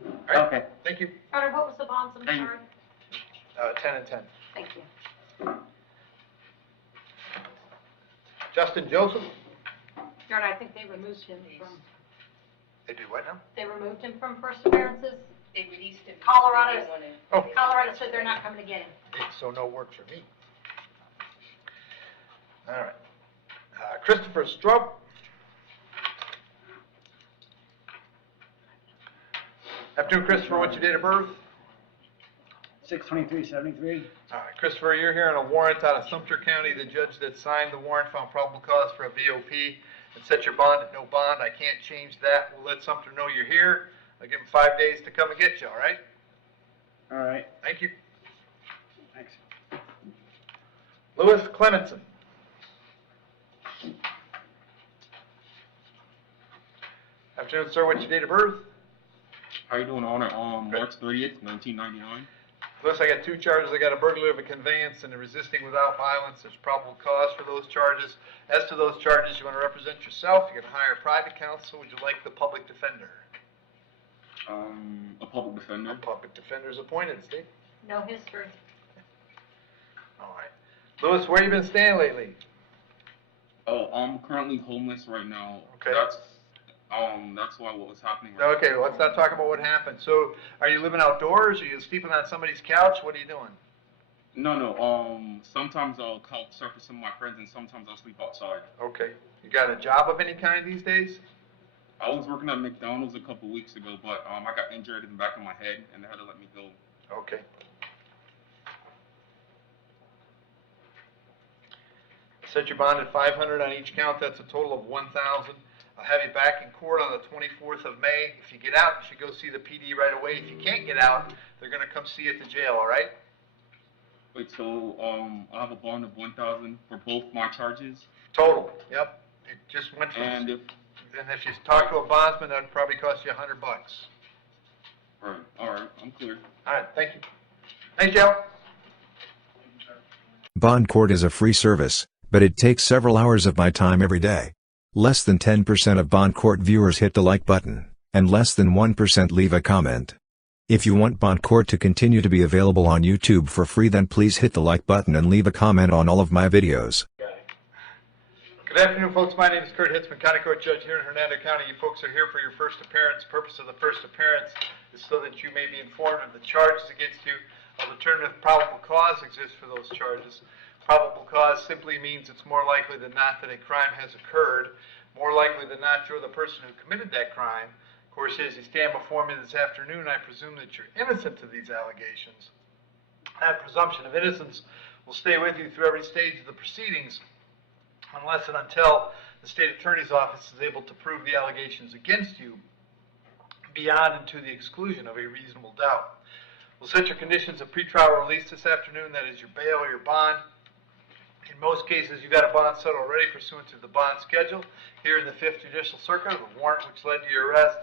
All right? Okay. Thank you. Your Honor, what was the bonds? I'm sorry. 10 and 10. Thank you. Justin Joseph. Your Honor, I think they removed him from. They do what now? They removed him from first appearances. They released him. Colorado. Oh. Colorado said they're not coming to get him. So no work for me. All right. Christopher Strub. Afternoon, Christopher. What's your date of birth? 6/23/73. All right, Christopher, you're here on a warrant out of Sumter County. The judge that signed the warrant found probable cause for a VOP and set your bond at no bond. I can't change that. We'll let Sumter know you're here. I'll give him 5 days to come and get you, all right? All right. Thank you. Thanks. Louis Clemenson. Afternoon, sir. What's your date of birth? How you doing, Honor? March 30th, 1999. Louis, I got two charges. I got a burglary of a conveyance and a resisting without violence. There's probable cause for those charges. As to those charges, you want to represent yourself. You're going to hire a private counsel. Would you like the public defender? A public defender. A public defender is appointed, Steve. No history. All right. Louis, where you been staying lately? Oh, I'm currently homeless right now. Okay. That's why what was happening right Okay, well, let's not talk about what happened. So, are you living outdoors? Are you sleeping on somebody's couch? What are you doing? No. Sometimes I'll couch surf with some of my friends, and sometimes I'll sleep outside. Okay. You got a job of any kind these days? I was working at McDonald's a couple weeks ago, but I got injured in the back of my head, and they had to let me go. Okay. Set your bond at $500 on each count. That's a total of $1,000. I'll have you back in court on the 24th of May. If you get out, you should go see the PD right away. If you can't get out, they're going to come see you at the jail, all right? Wait, so I have a bond of 1,000 for both my charges, Total, yep. It just went from, and and if you talk to a bondsman, that'd probably cost you $100. all right, I'm clear. All right, thank you. Thanks, Joe. Bond court is a free service, but it takes several hours of my time every day. Less than 10% of Bond court viewers hit the like button, and less than 1% leave a comment. If you want Bond court to continue to be available on YouTube for free, then please hit the like button and leave a comment on all of my videos. Good afternoon, folks. My name is Kurt Hitzman, County Court Judge here in Hernando County. You folks are here for your first appearance. Purpose of the first appearance is so that you may be informed of the charges against you. I'll determine if probable cause exists for those charges. Probable cause simply means it's more likely than not that a crime has occurred. More likely than not, you're the person who committed that crime. Of course, as you stand before me this afternoon, I presume that you're innocent of these allegations. That presumption of innocence will stay with you through every stage of the proceedings, unless and until the state attorney's office is able to prove the allegations against you beyond and to the exclusion of a reasonable doubt. We'll set your conditions of pretrial release this afternoon, that is your bail or your bond. In most cases, you've got a bond set already pursuant to the bond schedule. Here in the 5th Judicial Circuit, the warrant which led to your arrest,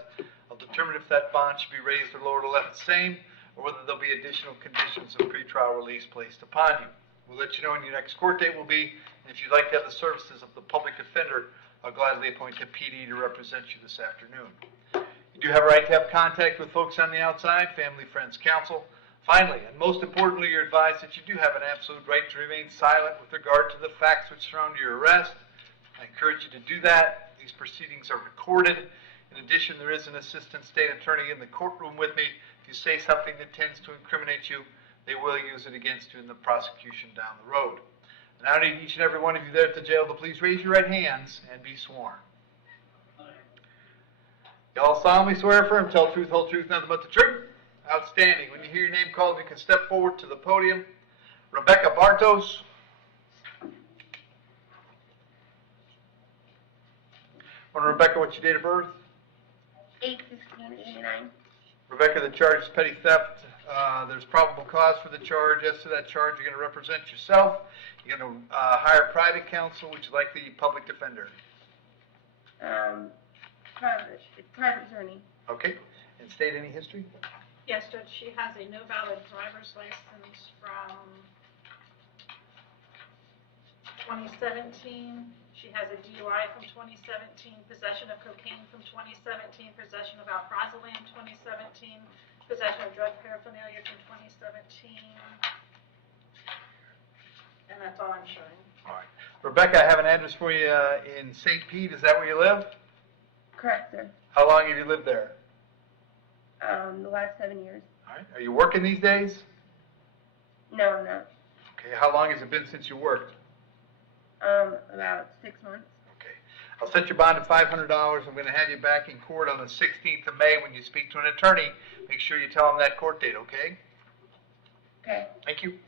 I'll determine if that bond should be raised or lowered or left the same, or whether there'll be additional conditions of pretrial release placed upon you. We'll let you know when your next court date will be, and if you'd like to have the services of the public defender, I'll gladly appoint a PD to represent you this afternoon. You do have a right to have contact with folks on the outside, family, friends, counsel. Finally, and most importantly, you're advised that you do have an absolute right to remain silent with regard to the facts which surround your arrest. I encourage you to do that. These proceedings are recorded. In addition, there is an assistant state attorney in the courtroom with me. If you say something that tends to incriminate you, they will use it against you in the prosecution down the road. And I need each and every one of you there at the jail to please raise your right hands and be sworn. You all solemnly swear affirm, tell the truth, whole truth, nothing but the truth. Outstanding. When you hear your name called, you can step forward to the podium. Rebecca Bartos. Rebecca, what's your date of birth? 8/15/89. Rebecca, the charge is petty theft. There's probable cause for the charge. As to that charge, you're going to represent yourself. You're going to hire private counsel. Would you like the public defender? Private attorney. Okay. And state any history? Yes, Judge, she has a no valid driver's license from 2017. She has a DUI from 2017, possession of cocaine from 2017, possession of alprazolam 2017, possession of drug paraphernalia from 2017. And that's all I'm showing. All right. Rebecca, I have an address for you in St. Pete. Is that where you live? Correct, sir. How long have you lived there? The last 7 years. All right. Are you working these days? No, I'm not. Okay. How long has it been since you worked? About 6 months. Okay. I'll set your bond at $500. I'm going to have you back in court on the 16th of May. When you speak to an attorney, make sure you tell him that court date, okay? Okay. Thank you.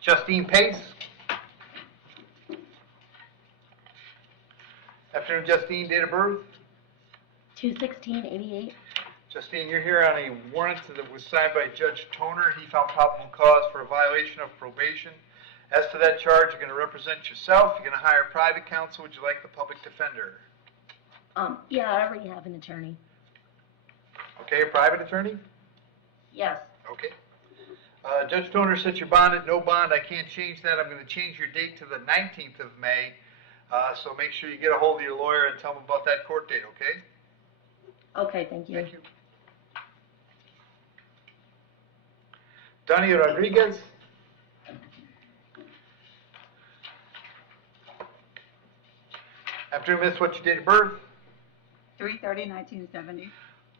Justine Pace. Afternoon, Justine. Date of birth? 2/16/88. Justine, you're here on a warrant that was signed by Judge Toner. He found probable cause for a violation of probation. As to that charge, you're going to represent yourself. You're going to hire private counsel. Would you like the public defender? Yeah, I already have an attorney. Okay, a private attorney? Yes. Okay. Judge Toner set your bond at no bond. I can't change that. I'm going to change your date to the 19th of May. So make sure you get a hold of your lawyer and tell him about that court date, okay? Okay, thank you. Thank you. Donnie Rodriguez. Afternoon, Miss. What's your date of birth? 3/30/1970.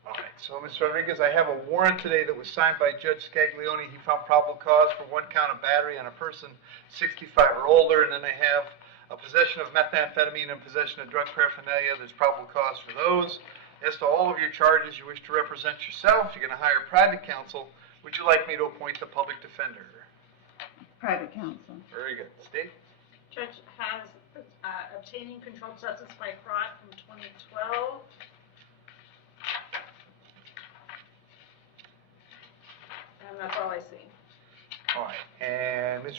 All right. So, Ms. Rodriguez, I have a warrant today that was signed by Judge Scaglione. He found probable cause for 1 count of battery on a person 65 or older, and then I have a possession of methamphetamine and possession of drug paraphernalia. There's probable cause for those. As to all of your charges, you wish to represent yourself. You're going to hire private counsel. Would you like me to appoint the public defender? Private counsel. Very good. State? Judge has obtaining controlled substance by fraud from 2012.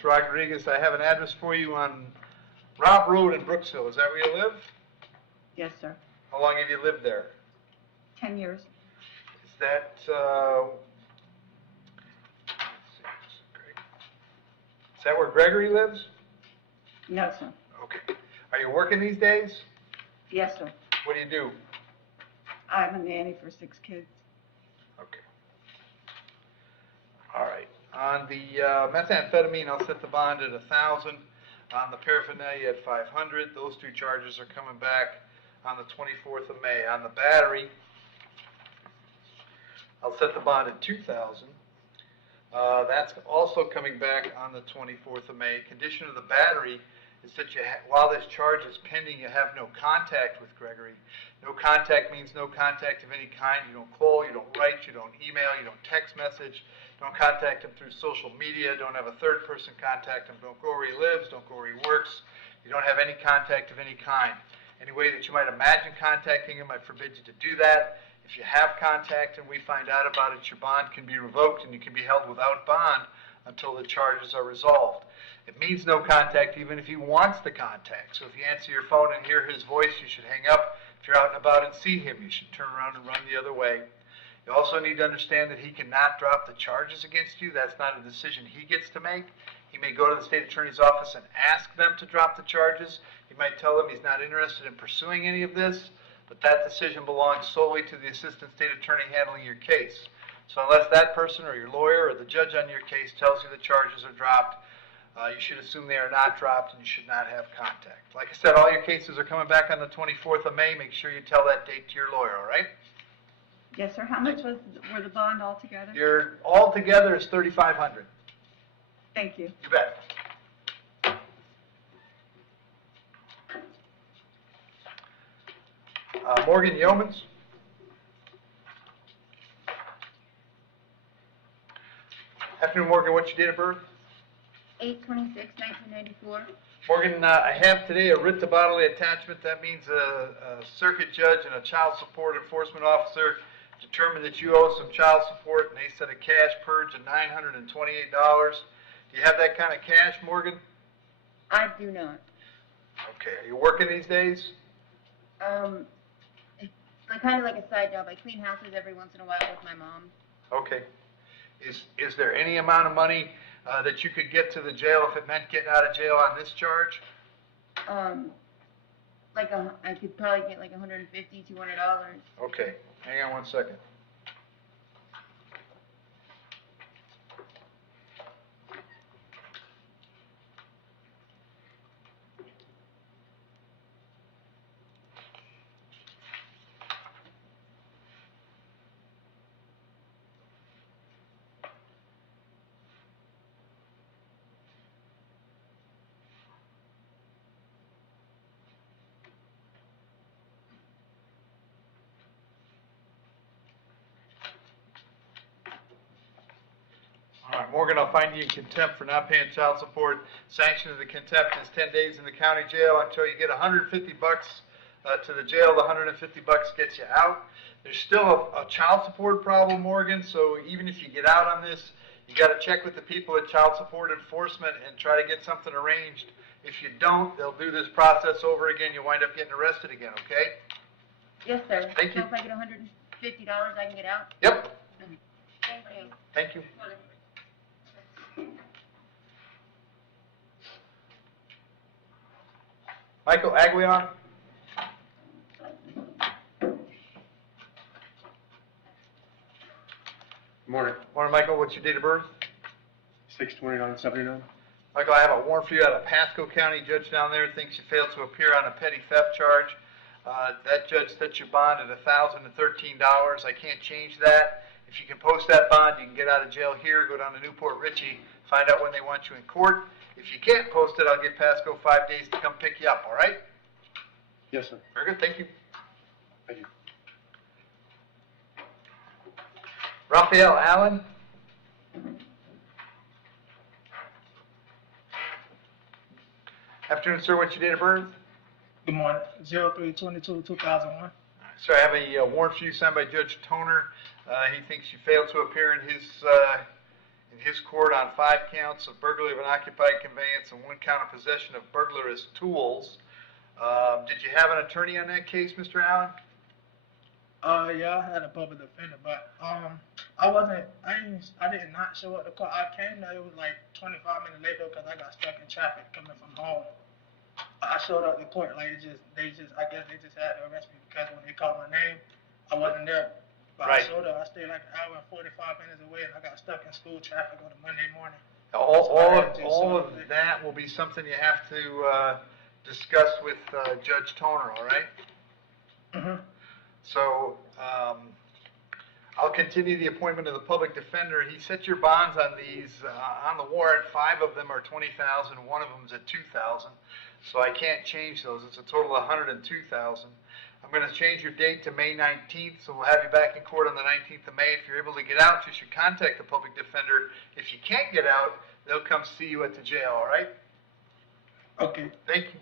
Ms. Rodriguez, I have an address for you on Rob Road in Brooksville. Is that where you live? Yes, sir. How long have you lived there? 10 years. Is that, is that where Gregory lives? No, sir. Okay. Are you working these days? Yes, sir. What do you do? I'm a nanny for 6 kids. Okay. All right. On the methamphetamine, I'll set the bond at 1,000. On the paraphernalia at 500. Those two charges are coming back on the 24th of May. On the battery, I'll set the bond at 2,000. That's also coming back on the 24th of May. Condition of the battery is that while this charge is pending, you have no contact with Gregory. No contact means no contact of any kind. You don't call, you don't write, you don't email, you don't text message, don't contact him through social media, don't have a third person contact him, don't go where he lives, don't go where he works. You don't have any contact of any kind. Any way that you might imagine contacting him, I forbid you to do that. If you have contact and we find out about it, your bond can be revoked and you can be held without bond until the charges are resolved. It means no contact even if he wants the contact. So if you answer your phone and hear his voice, you should hang up. If you're out and about and see him, you should turn around and run the other way. You also need to understand that he cannot drop the charges against you. That's not a decision he gets to make. He may go to the state attorney's office and ask them to drop the charges. He might tell them he's not interested in pursuing any of this, but that decision belongs solely to the assistant state attorney handling your case. So unless that person or your lawyer or the judge on your case tells you the charges are dropped, you should assume they are not dropped and you should not have contact. Like I said, all your cases are coming back on the 24th of May. Make sure you tell that date to your lawyer, all right? Yes, sir. How much were the bond altogether? Your altogether is $3,500. Thank you. You bet. Morgan Yeomans. Afternoon, Morgan. What's your date of birth? 8/26/1994. Morgan, I have today a writ to bodily attachment. That means a circuit judge and a child support enforcement officer determined that you owe some child support, and they set a cash purge of $928. Do you have that kind of cash, Morgan? I do not. Okay. Are you working these days? It's kind of like a side job. I clean houses every once in a while with my mom. Okay. Is there any amount of money that you could get to the jail if it meant getting out of jail on this charge? I could probably get like $150, $200. Okay. Hang on one second. All right, Morgan, I'll find you in contempt for not paying child support. Sanction of the contempt is 10 days in the county jail until you get $150 to the jail. The $150 gets you out. There's still a child support problem, Morgan, so even if you get out on this, you got to check with the people at Child Support Enforcement and try to get something arranged. If you don't, they'll do this process over again. You'll wind up getting arrested again, okay? Yes, sir. Thank you. So if I get $150, I can get out? Yep. Thank you. Thank you. Michael Aguilar. Morning. Morning, Michael. What's your date of birth? 6/29/79. Michael, I have a warrant for you out of Pasco County. Judge down there thinks you failed to appear on a petty theft charge. That judge set your bond at $1,013. I can't change that. If you can post that bond, you can get out of jail here, go down to Newport Richie, find out when they want you in court. If you can't post it, I'll give Pasco 5 days to come pick you up, all right? Yes, sir. Very good, thank you. Thank you. Raphael Allen. Afternoon, sir. What's your date of birth? Good morning. 03/22/2001. Sir, I have a warrant for you signed by Judge Toner. He thinks you failed to appear in in his court on 5 counts of burglary of an occupied conveyance and 1 count of possession of burglarous tools. Did you have an attorney on that case, Mr. Allen? Yeah, I had a public defender, but I did not show up to court. I came there, it was like 25 minutes later because I got stuck in traffic coming from home. I showed up to court, like I guess they just had to arrest me because when they called my name, I wasn't there. But Right. I showed up, I stayed like an hour and 45 minutes away, and I got stuck in school traffic on a Monday morning. All of that will be something you have to discuss with Judge Toner, all right? Mm-hmm. So I'll continue the appointment of the public defender. He set your bonds on these, on the warrant. 5 of them are $20,000, 1 of them is at $2,000. So I can't change those. It's a total of $102,000. I'm going to change your date to May 19th, so we'll have you back in court on the 19th of May. If you're able to get out, you should contact the public defender. If you can't get out, they'll come see you at the jail, all right? Okay. Thank you.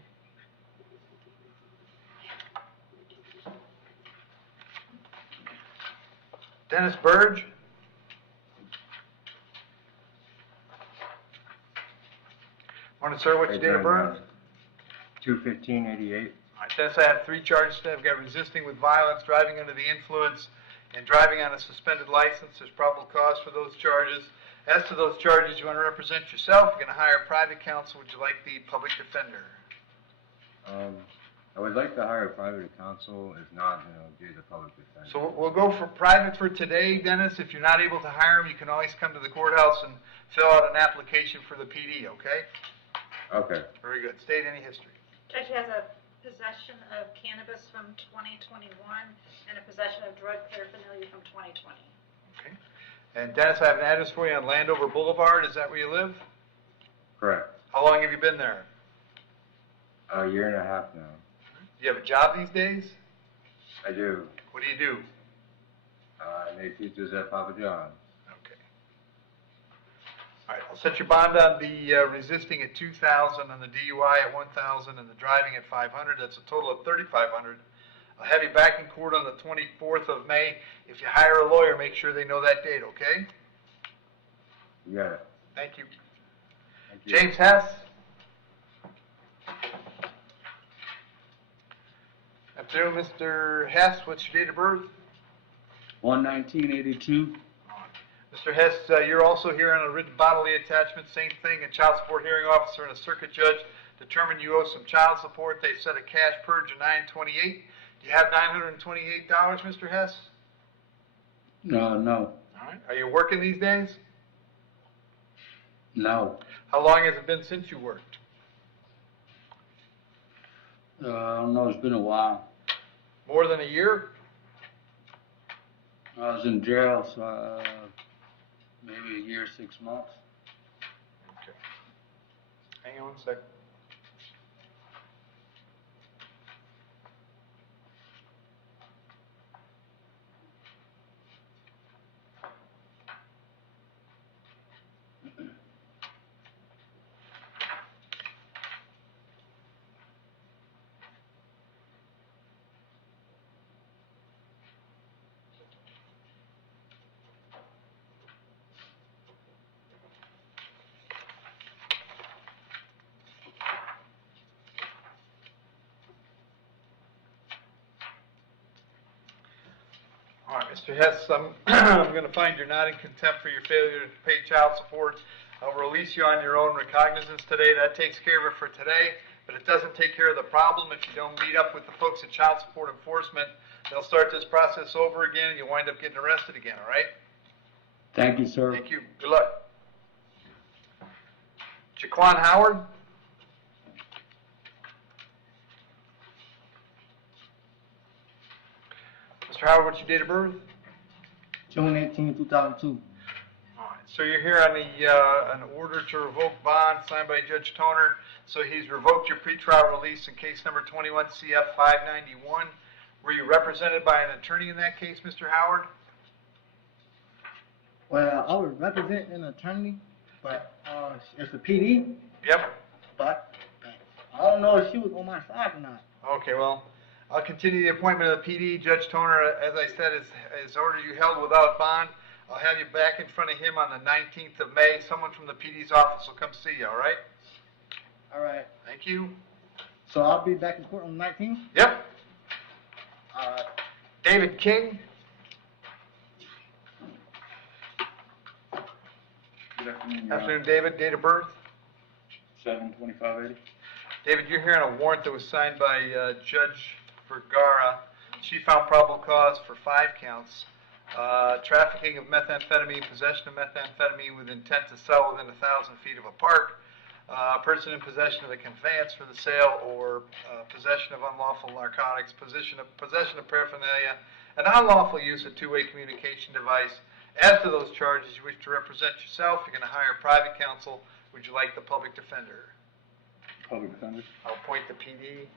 Dennis Burge. Morning, sir. What's your date of birth? 2/15/88. All right, Dennis, I have 3 charges today. I've got resisting with violence, driving under the influence, and driving on a suspended license. There's probable cause for those charges. As to those charges, you want to represent yourself. You're going to hire private counsel. Would you like the public defender? I would like to hire a private counsel. If not, then I'll do the public defender. So we'll go for private for today, Dennis. If you're not able to hire him, you can always come to the courthouse and fill out an application for the PD, okay? Okay. Very good. State any history. Judge has a possession of cannabis from 2021 and a possession of drug paraphernalia from 2020. Okay. And Dennis, I have an address for you on Landover Boulevard. Is that where you live? Correct. How long have you been there? A year and a half now. Do you have a job these days? I do. What do you do? I make pizzas at Papa John's. Okay. All right, I'll set your bond on the resisting at $2,000, on the DUI at $1,000, and the driving at $500. That's a total of $3,500. I'll have you back in court on the 24th of May. If you hire a lawyer, make sure they know that date, okay? You got it. Thank you. Thank you. James Hess. Afternoon, Mr. Hess. What's your date of birth? 1/19/82. Mr. Hess, you're also here on a written bodily attachment. Same thing. A child support hearing officer and a circuit judge determined you owe some child support. They set a cash purge of $928. Do you have $928, Mr. Hess? No. All right. Are you working these days? No. How long has it been since you worked? I don't know. It's been a while. More than a year? I was in jail, so maybe a year, 6 months. Okay. Hang on 1 second. All right, Mr. Hess, I'm going to find you're not in contempt for your failure to pay child support. I'll release you on your own recognizance today. That takes care of it for today, but it doesn't take care of the problem. If you don't meet up with the folks at Child Support Enforcement, they'll start this process over again, and you'll wind up getting arrested again, all right? Thank you, sir. Thank you. Good luck. Jaquan Howard? Mr. Howard, what's your date of birth? June 18, 2002. All right, so you're here on an order to revoke bond signed by Judge Toner. So he's revoked your pretrial release in case number 21 CF 591. Were you represented by an attorney in that case, Mr. Howard? Well, I was representing an attorney, but it's a PD. Yep. But I don't know if she was on my side or not. Okay, well, I'll continue the appointment of the PD. Judge Toner, as I said, has ordered you held without bond. I'll have you back in front of him on the 19th of May. Someone from the PD's office will come see you, all right? All right. Thank you. So I'll be back in court on the 19th? Yep. All right. David King. Good afternoon, Your Honor. Afternoon, David. Date of birth? 7/25/80. David, you're hearing a warrant that was signed by Judge Vergara. She found probable cause for 5 counts. Trafficking of methamphetamine, possession of methamphetamine with intent to sell within 1,000 feet of a park, person in possession of a conveyance for the sale or possession of unlawful narcotics, possession of paraphernalia, an unlawful use of two-way communication device. As to those charges, you wish to represent yourself, you're going to hire private counsel. Would you like the public defender? Public defender. I'll appoint the PD.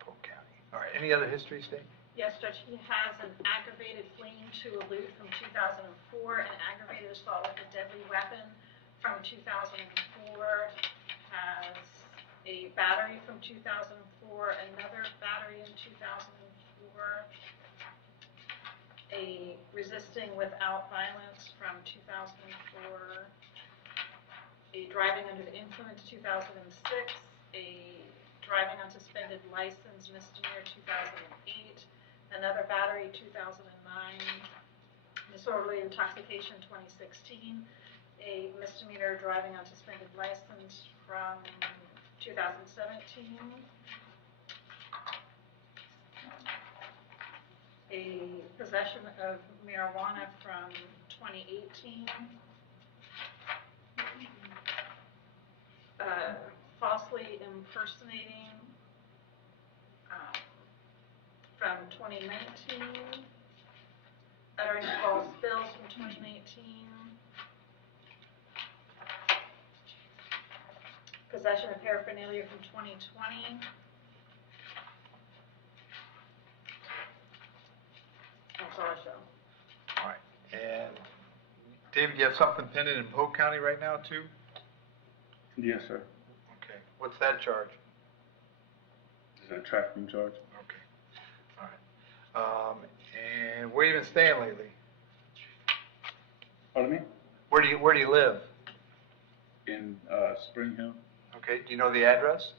Polk County. All right, any other history, State? Yes, Judge, he has an aggravated fleeing to elude from 2004, an aggravated assault with a deadly weapon from 2004, has a battery from 2004, another battery in 2004, a resisting without violence from 2004, a driving under the influence 2006, a driving on suspended license misdemeanor 2008, another battery 2009, disorderly intoxication 2016, a misdemeanor driving on suspended license from 2017, a possession of marijuana from 2018, falsely impersonating from 2019, uttering false bills from 2019, possession of paraphernalia from 2020, that's all I show. All right. And David, you have something pending in Polk County right now, too? Yes, sir. Okay. What's that charge? Is that a trafficking charge? Okay. All right. And where you been staying lately? Pardon me? Where do you live? In Spring Hill. Okay. Do you know the address?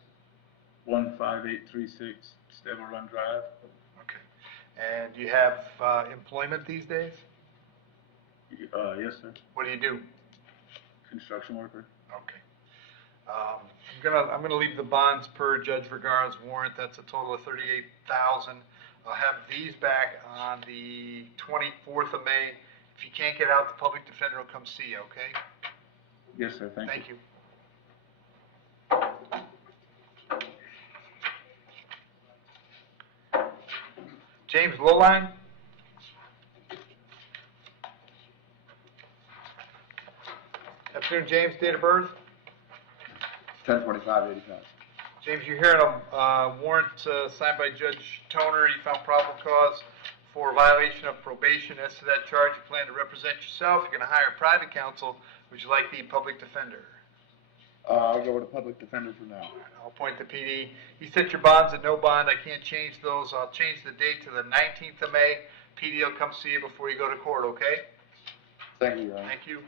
15836 Stable Run Drive. Okay. And do you have employment these days? Yes, sir. What do you do? Construction worker. Okay. I'm gonna leave the bonds per Judge Vergara's warrant. That's a total of $38,000. I'll have these back on the 24th of May. If you can't get out, the public defender will come see you. Okay? Yes, sir. Thank you. James Lowline. Afternoon, James. Date of birth? 10/25/85. James, you're hearing a warrant signed by Judge Toner. He found probable cause for violation of probation. As to that charge, you plan to represent yourself. You're going to hire private counsel. Would you like the public defender? I'll go with a public defender for now. I'll appoint the PD. He set your bonds at no bond. I can't change those. I'll change the date to the 19th of May. PD will come see you before you go to court, okay? Thank you, Your Honor. Thank you.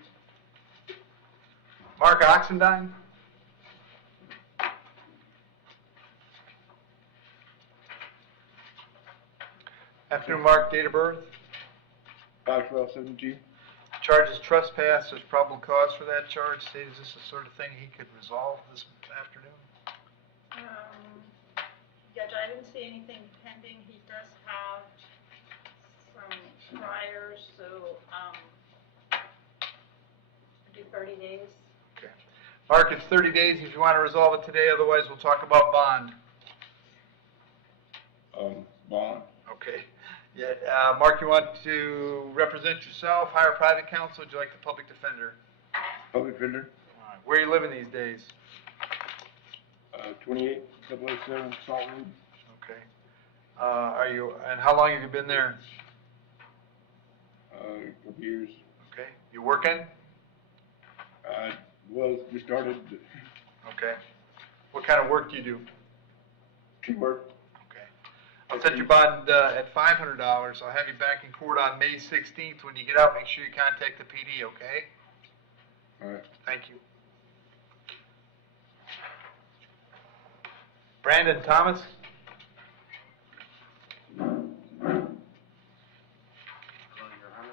Mark Oxendine. Afternoon, Mark. Date of birth? 5/12/7G. Charge is trespass. There's probable cause for that charge. State, is this the sort of thing he could resolve this afternoon? Judge, I didn't see anything pending. He does have some priors, so do 30 days. Okay. Mark, it's 30 days if you want to resolve it today. Otherwise, we'll talk about bond. Bond. Okay. Yeah, Mark, you want to represent yourself, hire private counsel, or would you like the public defender? Public defender. All right. Where are you living these days? 28007 Salt Road. Okay. And how long have you been there? A couple years. Okay. You working? Well, we started. Okay. What kind of work do you do? Keyword. Okay. I'll set your bond at $500. I'll have you back in court on May 16th. When you get out, make sure you contact the PD, okay? All right. Thank you. Brandon Thomas?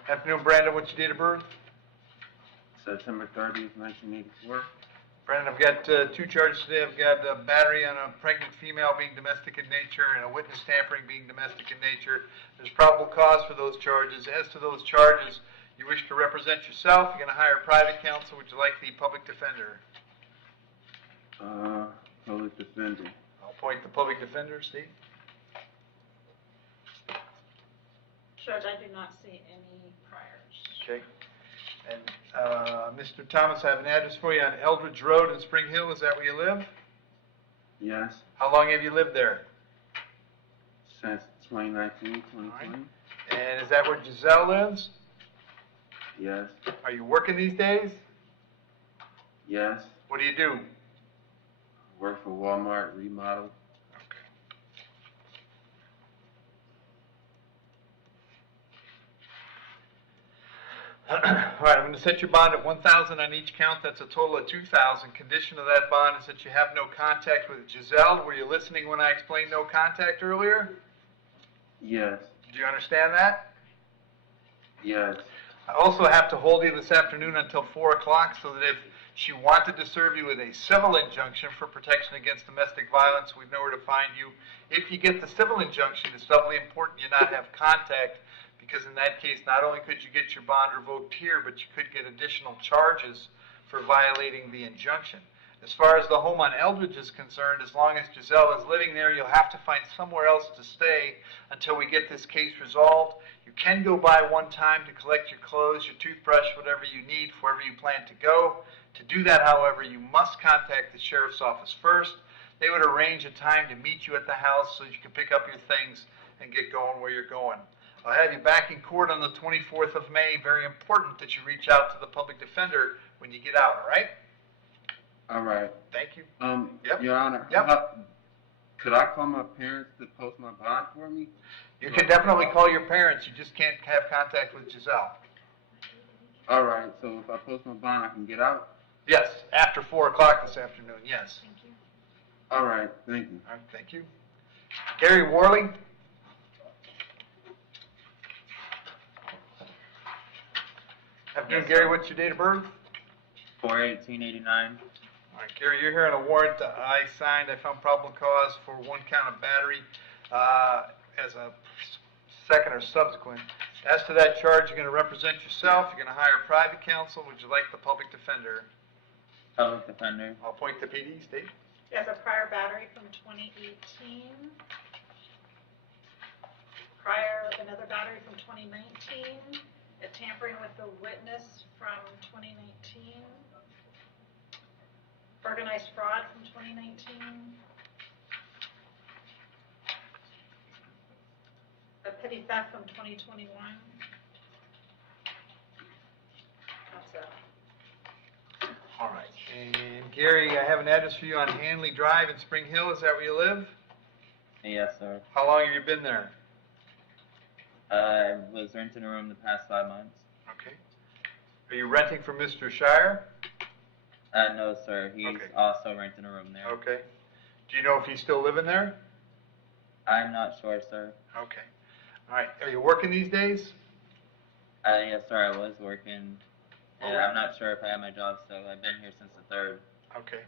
Afternoon, Brandon. What's your date of birth? September 30th, 1984. Brandon, I've got two charges today. I've got a battery on a pregnant female being domestic in nature and a witness tampering being domestic in nature. There's probable cause for those charges. As to those charges, you wish to represent yourself. You're going to hire private counsel. Would you like the public defender? Public defender. I'll appoint the public defender, Steve. Judge, I do not see any priors. Okay. And Mr. Thomas, I have an address for you on Eldridge Road in Spring Hill. Is that where you live? Yes. How long have you lived there? Since 2019, 2020. Right. And is that where Giselle lives? Yes. Are you working these days? Yes. What do you do? Work for Walmart, remodel. All right, I'm going to set your bond at $1,000 on each count. That's a total of $2,000. Condition of that bond is that you have no contact with Giselle. Were you listening when I explained no contact earlier? Yes. Do you understand that? Yes. I also have to hold you this afternoon until 4 o'clock so that if she wanted to serve you with a civil injunction for protection against domestic violence, we'd know where to find you. If you get the civil injunction, it's doubly important you not have contact, because in that case, not only could you get your bond revoked here, but you could get additional charges for violating the injunction. As far as the home on Eldridge is concerned, as long as Giselle is living there, you'll have to find somewhere else to stay until we get this case resolved. You can go by one time to collect your clothes, your toothbrush, whatever you need, wherever you plan to go. To do that, however, you must contact the sheriff's office first. They would arrange a time to meet you at the house so you can pick up your things and get going where you're going. I'll have you back in court on the 24th of May. Very important that you reach out to the public defender when you get out, all right? All right. Thank you. Yep. Your Honor. Yep. Could I call my parents to post my bond for me? You can definitely call your parents. You just can't have contact with Giselle. All right. So if I post my bond, I can get out? Yes, after 4 o'clock this afternoon, yes. Thank you. All right. Thank you. All right, thank you. Gary Worley? Afternoon, Gary. What's your date of birth? 4/18/89. All right, Gary, you're here on a warrant that I signed. I found probable cause for one count of battery as a second or subsequent. As to that charge, you're going to represent yourself. You're going to hire private counsel. Would you like the public defender? Public defender. I'll appoint the PD, Steve. He has a prior battery from 2018. Another battery from 2019. A tampering with the witness from 2019. Organized fraud from 2019. A petty theft from 2021. That's it. All right. And Gary, I have an address for you on Hanley Drive in Spring Hill. Is that where you live? Yes, sir. How long have you been there? I was renting a room the past 5 months. Okay. Are you renting from Mr. Shire? No, sir. He's Okay. also renting a room there. Okay. Do you know if he's still living there? I'm not sure, sir. Okay. All right. Are you working these days? Yes, sir. I was working. All Yeah, right. I'm not sure if I have my job still. I've been here since the 3rd. Okay.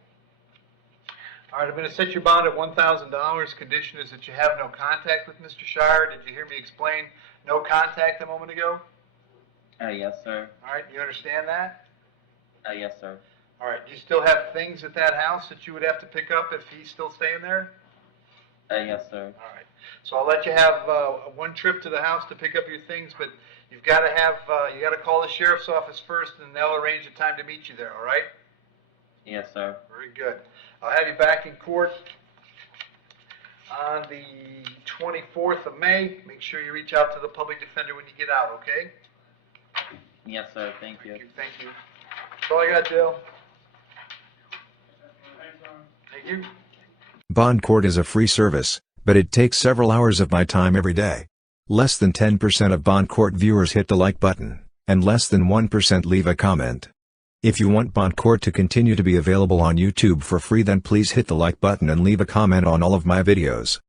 All right, I'm going to set your bond at $1,000. Condition is that you have no contact with Mr. Shire. Did you hear me explain no contact a moment ago? Yes, sir. All right, you understand that? Yes, sir. All right, do you still have things at that house that you would have to pick up if he's still staying there? Yes, sir. All right, so I'll let you have one trip to the house to pick up your things, but you've got to have, you got to call the sheriff's office first, and they'll arrange a time to meet you there, all right? Yes, sir. Very good. I'll have you back in court on the 24th of May. Make sure you reach out to the public defender when you get out, okay? Yes, sir. Thank you. Thank you. That's all I got, Jill. Thank you. Bond court is a free service, but it takes several hours of my time every day. Less than 10% of Bond court viewers hit the like button, and less than 1% leave a comment. If you want Bond court to continue to be available on YouTube for free, then please hit the like button and leave a comment on all of my videos.